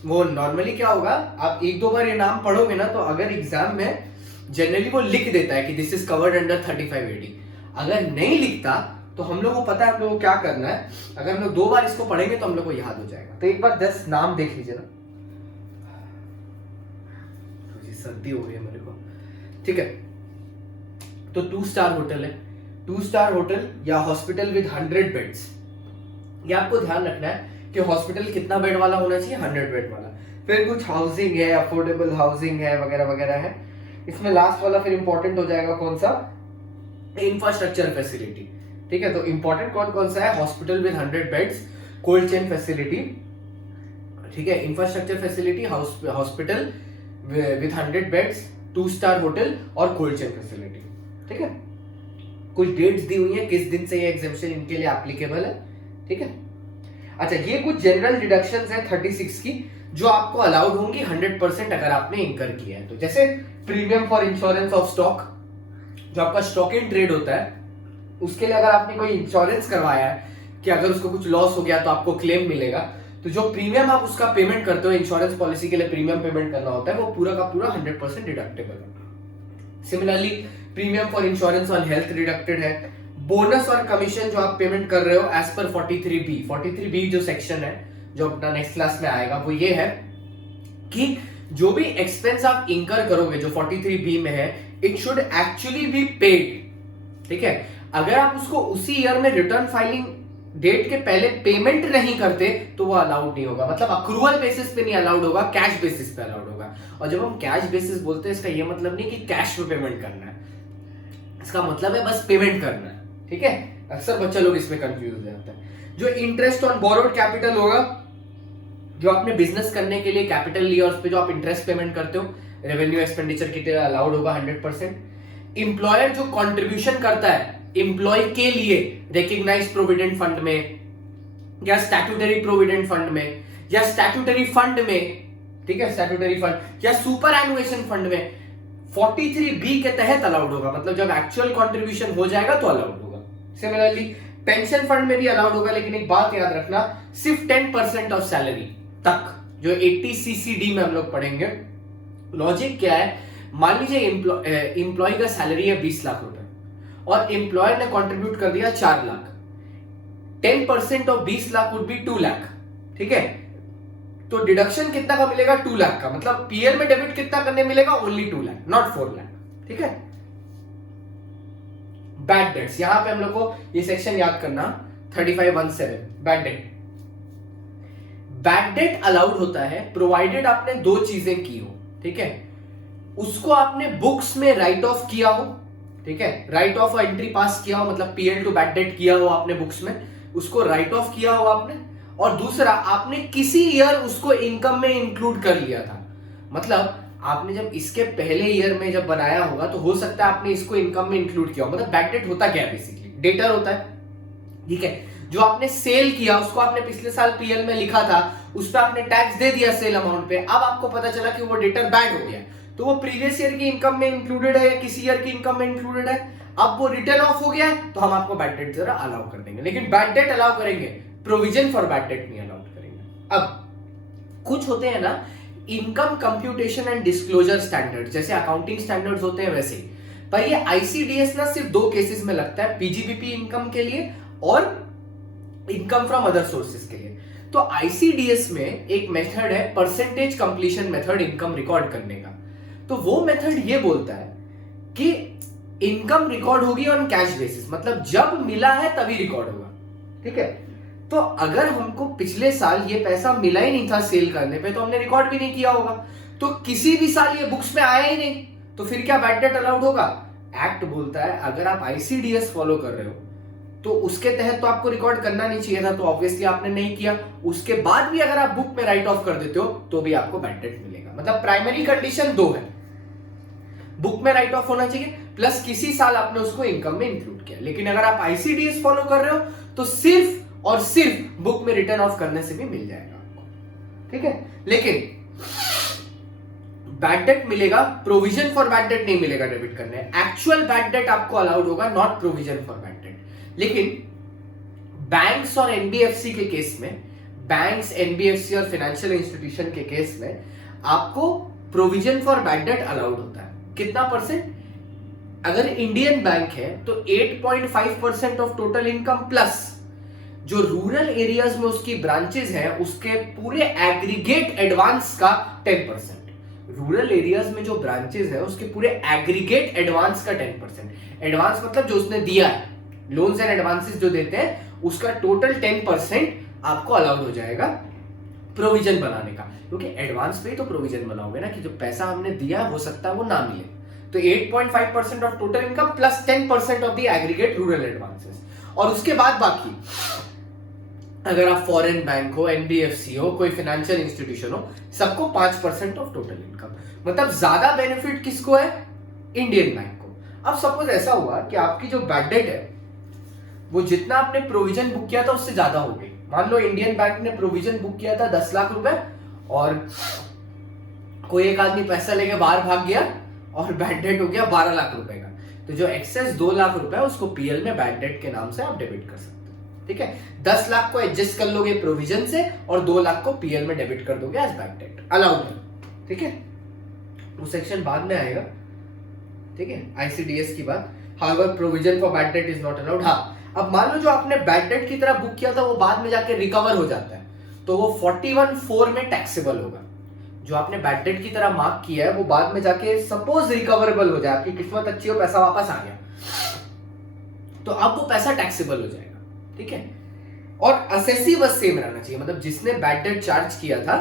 वो नॉर्मली क्या होगा, आप एक दो बार ये नाम पढ़ोगे ना, तो अगर एग्जाम में जनरली वो लिख देता है कि this is covered under 35 AD। अगर नहीं लिखता तो हम लोग को पता है हम लोग को क्या करना है। अगर हम लोग 2 बार इसको पढ़ेंगे तो हम लोग को याद हो जाएगा। तो एक बार 10 नाम देख लीजिए ना, सर्दी हो गई है मेरे को। ठीक है, तो 2 स्टार होटल है, 2 स्टार होटल या हॉस्पिटल विद 100 बेड्स। ये आपको ध्यान रखना है कि हॉस्पिटल कितना बेड वाला होना चाहिए, 100 बेड वाला। फिर कुछ हाउसिंग है, अफोर्डेबल हाउसिंग है, वगैरह वगैरह है। इसमें लास्ट वाला फिर इंपॉर्टेंट हो जाएगा कौन सा, इंफ्रास्ट्रक्चर फैसिलिटी। ठीक है, तो इंपॉर्टेंट कौन कौन सा है, hospital with 100 beds, cold chain facility. ठीक है, infrastructure facility, hospital with 100 beds, 2 star hotel और कोल्ड चेन फैसिलिटी। ठीक है, कुछ डेट्स दी हुई है किस दिन से ये एग्जेम्पशन इनके लिए एप्लीकेबल है। ठीक है, अच्छा, ये कुछ जनरल डिडक्शंस हैं 36 की जो आपको अलाउड होंगी 100% अगर आपने इनकर किया है। तो जैसे premium for insurance of stock, जो आपका स्टॉक इन ट्रेड होता है, उसके लिए अगर आपने कोई इंश्योरेंस करवाया है कि अगर उसको कुछ लॉस हो गया तो आपको क्लेम मिलेगा, तो जो प्रीमियम आप उसका पेमेंट करते हो, इंश्योरेंस पॉलिसी के लिए प्रीमियम पेमेंट करना होता है, वो पूरा का पूरा 100% डिडक्टेबल है। Similarly premium for insurance on health deducted है। बोनस और कमीशन जो आप पेमेंट कर रहे हो एज पर 43B जो सेक्शन है, जो अपना नेक्स्ट क्लास में आएगा, वो ये है कि जो भी एक्सपेंस आप इंकर करोगे जो 43B में है, it should actually be paid. ठीक है, अगर आप उसको उसी ईयर में रिटर्न फाइलिंग डेट के पहले पेमेंट नहीं करते तो वो अलाउड नहीं होगा। मतलब अक्रूवल बेसिस पे नहीं अलाउड होगा, कैश बेसिस पे अलाउड होगा। और जब हम कैश बेसिस बोलते हैं, इसका ये मतलब नहीं कि कैश में पेमेंट करना है, इसका मतलब है बस पेमेंट करना है। ठीक है, अक्सर बच्चा लोग इसमें कंफ्यूज हो जाता है। जो इंटरेस्ट ऑन बोरोड कैपिटल होगा, जो आपने बिजनेस करने के लिए कैपिटल लिया, उस पे जो आप इंटरेस्ट पेमेंट करते हो, रेवेन्यू एक्सपेंडिचर के लिए अलाउड होगा 100%। इंप्लॉयर जो कंट्रीब्यूशन करता है एम्प्लॉय के लिए रिकॉग्नाइज्ड प्रोविडेंट फंड में या स्टैट्यूटरी प्रोविडेंट फंड में या स्टैट्यूटरी फंड में, ठीक है, स्टैट्यूटरी फंड या सुपर एनुएशन फंड में 43B के तहत अलाउड होगा। मतलब जब एक्चुअल कंट्रीब्यूशन हो जाएगा तो अलाउड होगा। सिमिलरली पेंशन फंड में भी अलाउड होगा, लेकिन एक बात याद रखना, सिर्फ 10% ऑफ सैलरी तक, जो 80CCD में हम लोग पढ़ेंगे। लॉजिक क्या है, मान लीजिए एम्प्लॉय का सैलरी है 20 लाख रुपए और एम्प्लॉयर ने कंट्रीब्यूट कर दिया 4 lakh, 10% of 20 lakh would be 2 lakh. ठीक है, तो डिडक्शन कितना का मिलेगा, 2 लाख का। मतलब पीएल में डेबिट कितना करने मिलेगा, ओनली 2 लाख, नॉट 4 लाख। ठीक है, बैड डेट्स, यहां पे हम लोग को ये सेक्शन याद करना, 3517 bad debt. Bad debt allowed होता है प्रोवाइडेड आपने 2 चीजें की हो। ठीक है, उसको आपने बुक्स में राइट ऑफ किया हो। ठीक है, राइट ऑफ एंट्री पास किया हो, मतलब पीएल टू बैड डेट किया हो आपने बुक्स में, उसको राइट ऑफ किया हो आपने। और दूसरा, आपने किसी ईयर उसको इनकम में इंक्लूड कर लिया था। मतलब आपने जब इसके पहले ईयर में जब बनाया होगा तो हो सकता है आपने इसको इनकम में इंक्लूड किया हो। मतलब बैड डेट होता क्या है, बेसिकली डेटर होता है। ठीक है, जो आपने सेल किया उसको आपने पिछले साल पीएल में लिखा था, उस पर आपने टैक्स दे दिया सेल अमाउंट पे, अब आपको पता चला कि वो डेटर बैड हो गया, तो वो प्रीवियस ईयर की इनकम में इंक्लूडेड है या किसी ईयर की इनकम में इंक्लूडेड है, अब वो रिटर्न ऑफ हो गया है तो हम आपको बैड डेट जरा अलाउ कर देंगे, लेकिन बैड डेट अलाउ करेंगे, प्रोविजन फॉर बैड डेट नहीं अलाउ करेंगे। अब कुछ होते हैं ना income computation and disclosure standard, जैसे अकाउंटिंग स्टैंडर्ड्स होते हैं वैसे, पर ये आईसीडीएस ना सिर्फ 2 केसेस में लगता है, पीजीबीपी इनकम के लिए और इनकम फ्रॉम अदर सोर्सेज के लिए। तो आईसीडीएस में एक मेथड है percentage completion method income record करने का। तो वो मेथड ये बोलता है कि इनकम रिकॉर्ड होगी ऑन कैश बेसिस, मतलब जब मिला है तभी रिकॉर्ड होगा, ठीक है। तो अगर हमको पिछले साल ये पैसा मिला ही नहीं था सेल करने पे तो हमने रिकॉर्ड भी नहीं किया होगा, तो किसी भी साल ये बुक्स में आया ही नहीं, तो फिर क्या बैड डेट अलाउड होगा? एक्ट बोलता है अगर आप आईसीडीएस फॉलो कर रहे हो तो उसके तहत तो आपको रिकॉर्ड करना नहीं चाहिए था, तो ऑब्वियसली आपने नहीं किया। उसके बाद भी अगर आप बुक में राइट ऑफ कर देते हो तो भी आपको बैड डेट मिलेगा। मतलब प्राइमरी कंडीशन 2 है, बुक में राइट ऑफ होना चाहिए प्लस किसी साल आपने उसको इनकम में इंक्लूड किया। लेकिन अगर आप आईसीडीएस फॉलो कर रहे हो तो सिर्फ और सिर्फ बुक में रिटर्न ऑफ करने से भी मिल जाएगा आपको, ठीक है। लेकिन बैड डेट मिलेगा, प्रोविजन फॉर बैड डेट नहीं मिलेगा डेबिट करने। एक्चुअल बैड डेट आपको अलाउड होगा, not provision for bad debt. लेकिन बैंक्स और एनबीएफसी के केस में, बैंक्स, एनबीएफसी और फाइनेंशियल इंस्टीट्यूशन के केस में आपको provision for bad debt allowed होता है। कितना परसेंट? अगर इंडियन बैंक है तो 8.5% ऑफ टोटल इनकम प्लस जो रूरल एरियाज में उसकी ब्रांचेस हैं उसके पूरे एग्रीगेट एडवांस का 10%। रूरल एरियाज में जो ब्रांचेस है उसके पूरे एग्रीगेट एडवांस का 10%। एडवांस मतलब जो उसने दिया है, लोन्स एंड एडवांसेस जो देते हैं उसका टोटल 10% आपको अलाउड हो जाएगा प्रोविजन बनाने का, क्योंकि एडवांस पे ही तो प्रोविजन बनाओगे ना कि जो पैसा हमने दिया हो सकता है वो ना मिले। तो 8.5% of total income plus 10% of the aggregate rural advances, और उसके बाद बाकी अगर आप फॉरेन बैंक हो, एनबीएफसी हो, कोई फाइनेंशियल इंस्टीट्यूशन हो, सबको 5% ऑफ टोटल इनकम। मतलब ज्यादा बेनिफिट किसको है? इंडियन बैंक को। अब सपोज ऐसा हुआ कि आपकी जो बैड डेट है वो जितना आपने प्रोविजन बुक किया था उससे ज्यादा हो गई। मान लो इंडियन बैंक ने प्रोविजन बुक किया था 10 लाख रुपए और कोई एक आदमी पैसा लेके बाहर भाग गया और बैड डेट हो गया 12 लाख रुपए का, तो जो एक्सेस 2 लाख रुपए है उसको पीएल में बैड डेट के नाम से आप डेबिट कर सकते हैं, ठीक है। 10 लाख को एडजस्ट कर लोगे प्रोविजन से और 2 लाख को पीएल में डेबिट कर दोगे एज बैड डेट, अलाउड है, ठीक है। वो सेक्शन बाद में आएगा, ठीक है, आईसीडीएस की बात। However provision for bad debt is not allowed. हाँ, अब मान लो जो आपने बैड डेट की तरह बुक किया था वो बाद में जाके रिकवर हो जाता है तो वो 41(4) में टैक्सेबल होगा। जो आपने बैड डेट की तरह मार्क किया है वो बाद में जाके सपोज रिकवरेबल हो जाए, आपकी किस्मत अच्छी हो, पैसा वापस आ गया, तो अब वो पैसा टैक्सेबल हो जाएगा, ठीक है। और असेसी बस सेम रहना चाहिए, मतलब जिसने बैड डेट चार्ज किया था,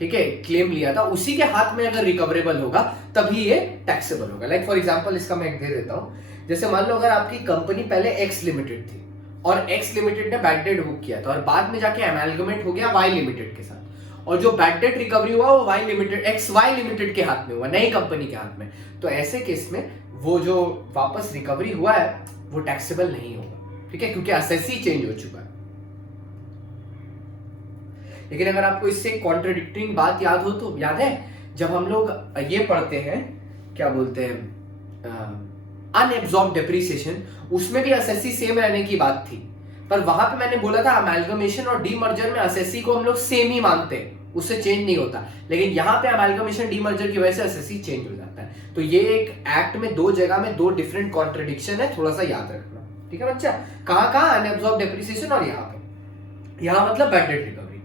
ठीक है, क्लेम लिया था, उसी के हाथ में अगर रिकवरेबल होगा तभी ये टैक्सेबल होगा। लाइक फॉर एग्जांपल इसका मैं एक दे देता हूं, जैसे मान लो अगर आपकी कंपनी पहले एक्स लिमिटेड थी और एक्स लिमिटेड ने बैड डेट बुक किया था और बाद में जाके अमेलगमेंट हो गया वाई लिमिटेड के साथ, और जो बैड डेट रिकवरी हुआ वो Y limited, X Y limited के हाथ में हुआ, नई कंपनी के हाथ में, तो ऐसे केस में वो जो वापस रिकवरी हुआ है वो टैक्सेबल नहीं होगा, ठीक है, क्योंकि असेसी चेंज हो चुका है। लेकिन अगर आपको इससे कॉन्ट्रडिक्टिंग बात याद हो तो याद है जब हम लोग ये पढ़ते हैं, क्या बोलते हैं, अनएब्सॉर्ब डेप्रिसिएशन, उसमें भी असेसी सेम रहने की बात थी, पर वहां पे मैंने बोला था अमेलगमेशन और डीमर्जर में असेसी को हम लोग सेम ही मानते हैं, उससे चेंज नहीं होता। लेकिन यहाँ पे अमेलगमेशन डीमर्जर की वजह से असेसी चेंज हो जाता है। तो ये एक एक्ट में 2 जगह में 2 डिफरेंट कॉन्ट्रडिक्शन है, थोड़ा सा याद रखना, ठीक है बच्चा। कहाँ अनएब्सॉर्ब डेप्रिसिएशन और यहाँ पे, यहाँ मतलब bad debt recovery.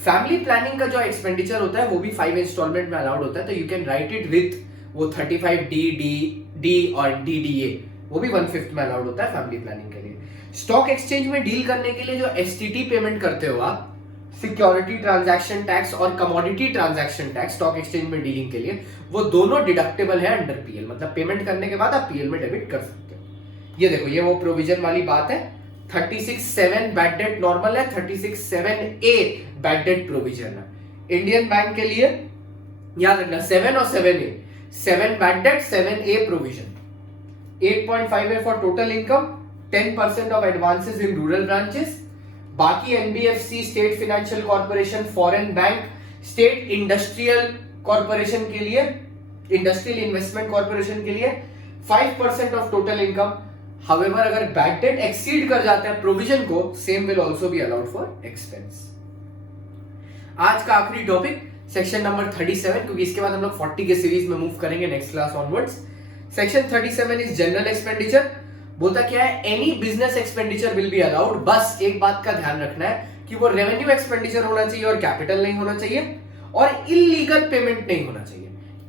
Family planning का जो एक्सपेंडिचर होता है वो भी 5 इंस्टॉलमेंट में अलाउड होता है, तो you can write it with वो 35D और DDA, वो भी 1/5 में अलाउड होता है फैमिली प्लानिंग के लिए। स्टॉक एक्सचेंज में डील करने के लिए जो एसटीटी पेमेंट करते हो आप, सिक्योरिटी ट्रांजैक्शन टैक्स और commodity transaction tax, stock exchange में डीलिंग के लिए, वो दोनों डिडक्टेबल है अंडर पीएल, मतलब पेमेंट करने के बाद आप पीएल में डेबिट कर सकते हो। ये देखो, ये वो प्रोविजन वाली बात है। 36(7) बैड डेट नॉर्मल है, 36(7)(A) बैड डेट प्रोविजन है। इंडियन बैंक के लिए याद रखना 7 और 7A, 7 bad debt, 7A provision, 8.5A for total income, 10% of advances in rural branches, बाकी NBFC, state financial corporation, foreign bank, state industrial corporation के लिए, इंडस्ट्रियल इन्वेस्टमेंट कॉर्पोरेशन के लिए 5% ऑफ टोटल इनकम, हाउएवर अगर बैड डेट एक्सीड कर जाता है provision को, same will also be allowed for expense. आज का आखिरी टॉपिक सेक्शन नंबर 37, क्योंकि इसके बाद हम लोग 40 के सीरीज में मूव करेंगे next class onwards. Section 37 is general expenditure. बोलता क्या है, any business expenditure will be allowed. बस एक बात का ध्यान रखना है कि वो रेवेन्यू एक्सपेंडिचर होना चाहिए और कैपिटल नहीं होना चाहिए, और इलीगल पेमेंट नहीं होना चाहिए।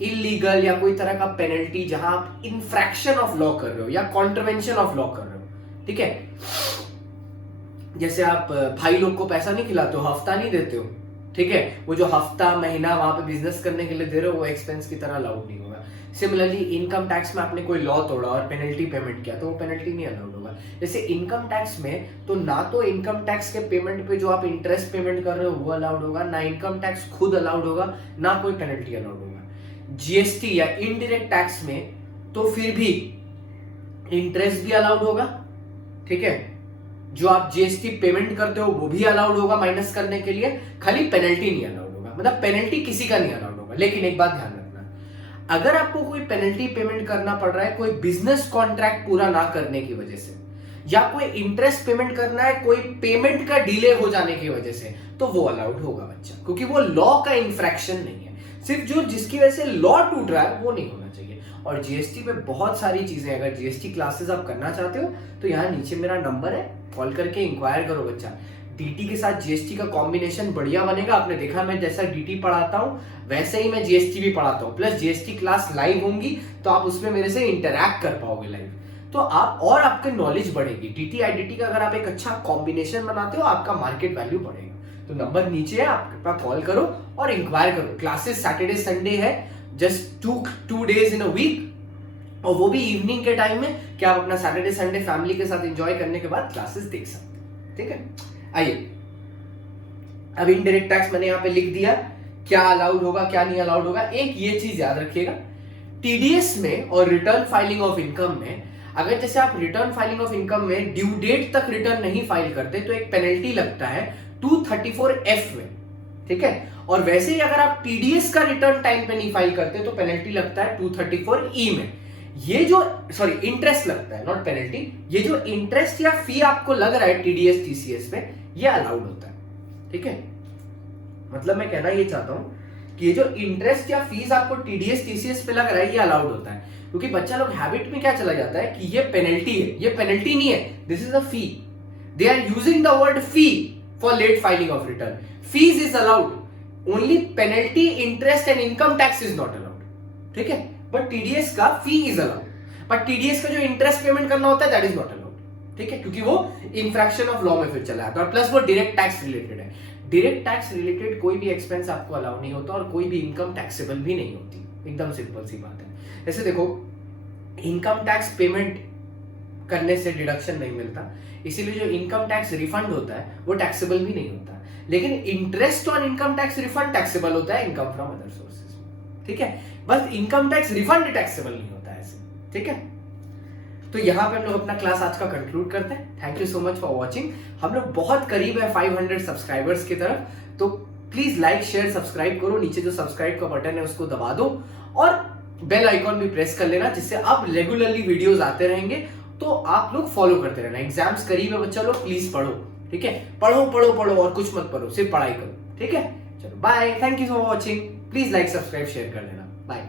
इलीगल या कोई तरह का पेनल्टी जहां आप इन्फ्रैक्शन ऑफ लॉ कर रहे हो या कॉन्ट्रवेंशन ऑफ लॉ कर रहे हो, ठीक है। जैसे आप भाई लोग को पैसा नहीं खिलाते हो, हफ्ता नहीं देते हो, ठीक है, वो जो हफ्ता महीना वहां पे बिजनेस करने के लिए दे रहे हो वो एक्सपेंस की तरह अलाउड नहीं होगा। सिमिलरली इनकम टैक्स में आपने कोई लॉ तोड़ा और पेनल्टी पेमेंट किया तो वो पेनल्टी नहीं अलाउड होगा। जैसे इनकम टैक्स में तो ना तो इनकम टैक्स के पेमेंट पे जो आप इंटरेस्ट पेमेंट कर रहे हो वो अलाउड होगा, ना इनकम टैक्स खुद अलाउड होगा, ना कोई पेनल्टी अलाउड होगा। जीएसटी या इनडायरेक्ट टैक्स में तो फिर भी इंटरेस्ट भी अलाउड होगा, ठीक है, जो आप जीएसटी पेमेंट करते हो वो भी अलाउड होगा माइनस करने के लिए, खाली पेनल्टी नहीं अलाउड होगा। मतलब पेनल्टी किसी का नहीं अलाउड होगा। लेकिन एक बात ध्यान रखना, अगर आपको कोई पेनल्टी पेमेंट करना पड़ रहा है कोई बिजनेस कॉन्ट्रैक्ट पूरा ना करने की वजह से, या कोई इंटरेस्ट पेमेंट करना है कोई पेमेंट का डिले हो जाने की वजह से, तो वो अलाउड होगा बच्चा, क्योंकि वो लॉ का इंफ्रैक्शन नहीं है। सिर्फ जो जिसकी वजह से लॉ टूट रहा है वो नहीं होना चाहिए। और जीएसटी पे बहुत सारी चीजें, अगर जीएसटी क्लासेस आप करना चाहते हो तो यहाँ नीचे मेरा नंबर है, कॉल करके इंक्वायर करो बच्चा। डीटी के साथ जीएसटी का कॉम्बिनेशन बढ़िया बनेगा। आपने देखा मैं जैसा डीटी पढ़ाता हूँ वैसे ही मैं जीएसटी भी पढ़ाता हूँ, प्लस जीएसटी क्लास लाइव होंगी तो आप उसमें मेरे से इंटरैक्ट कर पाओगे लाइव, तो आप और आपकी नॉलेज बढ़ेगी। डीटी आईडीटी का अगर आप एक अच्छा कॉम्बिनेशन बनाते हो आपका मार्केट वैल्यू बढ़ेगा। तो नंबर नीचे है, आपका कॉल करो और इंक्वायर करो। क्लासेस सैटरडे संडे है, just two days in a week, और वो भी इवनिंग के टाइम में, कि आप अपना सैटरडे संडे फैमिली के साथ एंजॉय करने के बाद क्लासेस देख सकते हैं, ठीक है। आइए, अब इनडायरेक्ट टैक्स मैंने यहाँ पे लिख दिया, क्या अलाउड होगा क्या नहीं अलाउड होगा। एक ये चीज याद रखिएगा, टीडीएस में और रिटर्न फाइलिंग ऑफ इनकम में, अगर जैसे आप रिटर्न फाइलिंग ऑफ इनकम में ड्यू डेट तक रिटर्न नहीं फाइल करते तो एक पेनल्टी लगता है 234F में, ठीक है। और वैसे ही अगर आप टीडीएस का रिटर्न टाइम पे नहीं फाइल करते तो पेनल्टी लगता है 234E में। ये जो इंटरेस्ट लगता है, नॉट पेनल्टी, ये जो इंटरेस्ट या फी आपको लग रहा है टीडीएस टीसीएस में, ये अलाउड होता है, ठीक है। मतलब मैं कहना ये चाहता हूं कि ये जो इंटरेस्ट या फीस आपको टीडीएस टीसीएस पे लग रहा है ये अलाउड होता है, क्योंकि बच्चा लोग हैबिट में क्या चला जाता है कि ये पेनल्टी है, ये पेनल्टी नहीं है, this is a fee. They are using the word fee for late filing of return. Fees is allowed, only penalty, interest and income tax is not allowed, ठीक है। बट टीडीएस का fee is allowed, but TDS का जो interest payment करना होता है that is not allowed, ठीक है, क्योंकि वो इंफ्रैक्शन ऑफ लॉ में फिर चला जाता है, और प्लस वो डायरेक्ट टैक्स रिलेटेड है। डायरेक्ट टैक्स रिलेटेड कोई भी एक्सपेंस आपको अलाउ नहीं होता और कोई भी इनकम टैक्सेबल भी नहीं होती, एकदम सिंपल सी बात है। जैसे देखो, इनकम टैक्स पेमेंट करने से डिडक्शन नहीं मिलता, इसीलिए जो इनकम टैक्स रिफंड होता है वो टैक्सेबल भी नहीं होता, लेकिन interest on income tax refund taxable होता है इनकम फ्रॉम अदर सोर्सेज, ठीक है। बस इनकम टैक्स रिफंड टैक्सेबल नहीं होता है ऐसे, ठीक है। तो यहाँ पे हम लोग अपना क्लास आज का कंक्लूड करते हैं। Thank you so much for watching. हम लोग बहुत करीब है 500 सब्सक्राइबर्स की तरफ, तो प्लीज लाइक शेयर सब्सक्राइब करो, नीचे जो सब्सक्राइब का बटन है उसको दबा दो और बेल आइकॉन भी प्रेस कर लेना, जिससे अब रेगुलरली वीडियोस आते रहेंगे, तो आप लोग फॉलो करते रहना। एग्जाम्स करीब है बच्चा लोग, प्लीज पढ़ो, ठीक है। पढ़ो पढ़ो पढ़ो और कुछ मत पढ़ो, सिर्फ पढ़ाई करो, ठीक है। चलो bye, thank you for watching. Please like subscribe share कर लेना, बाय।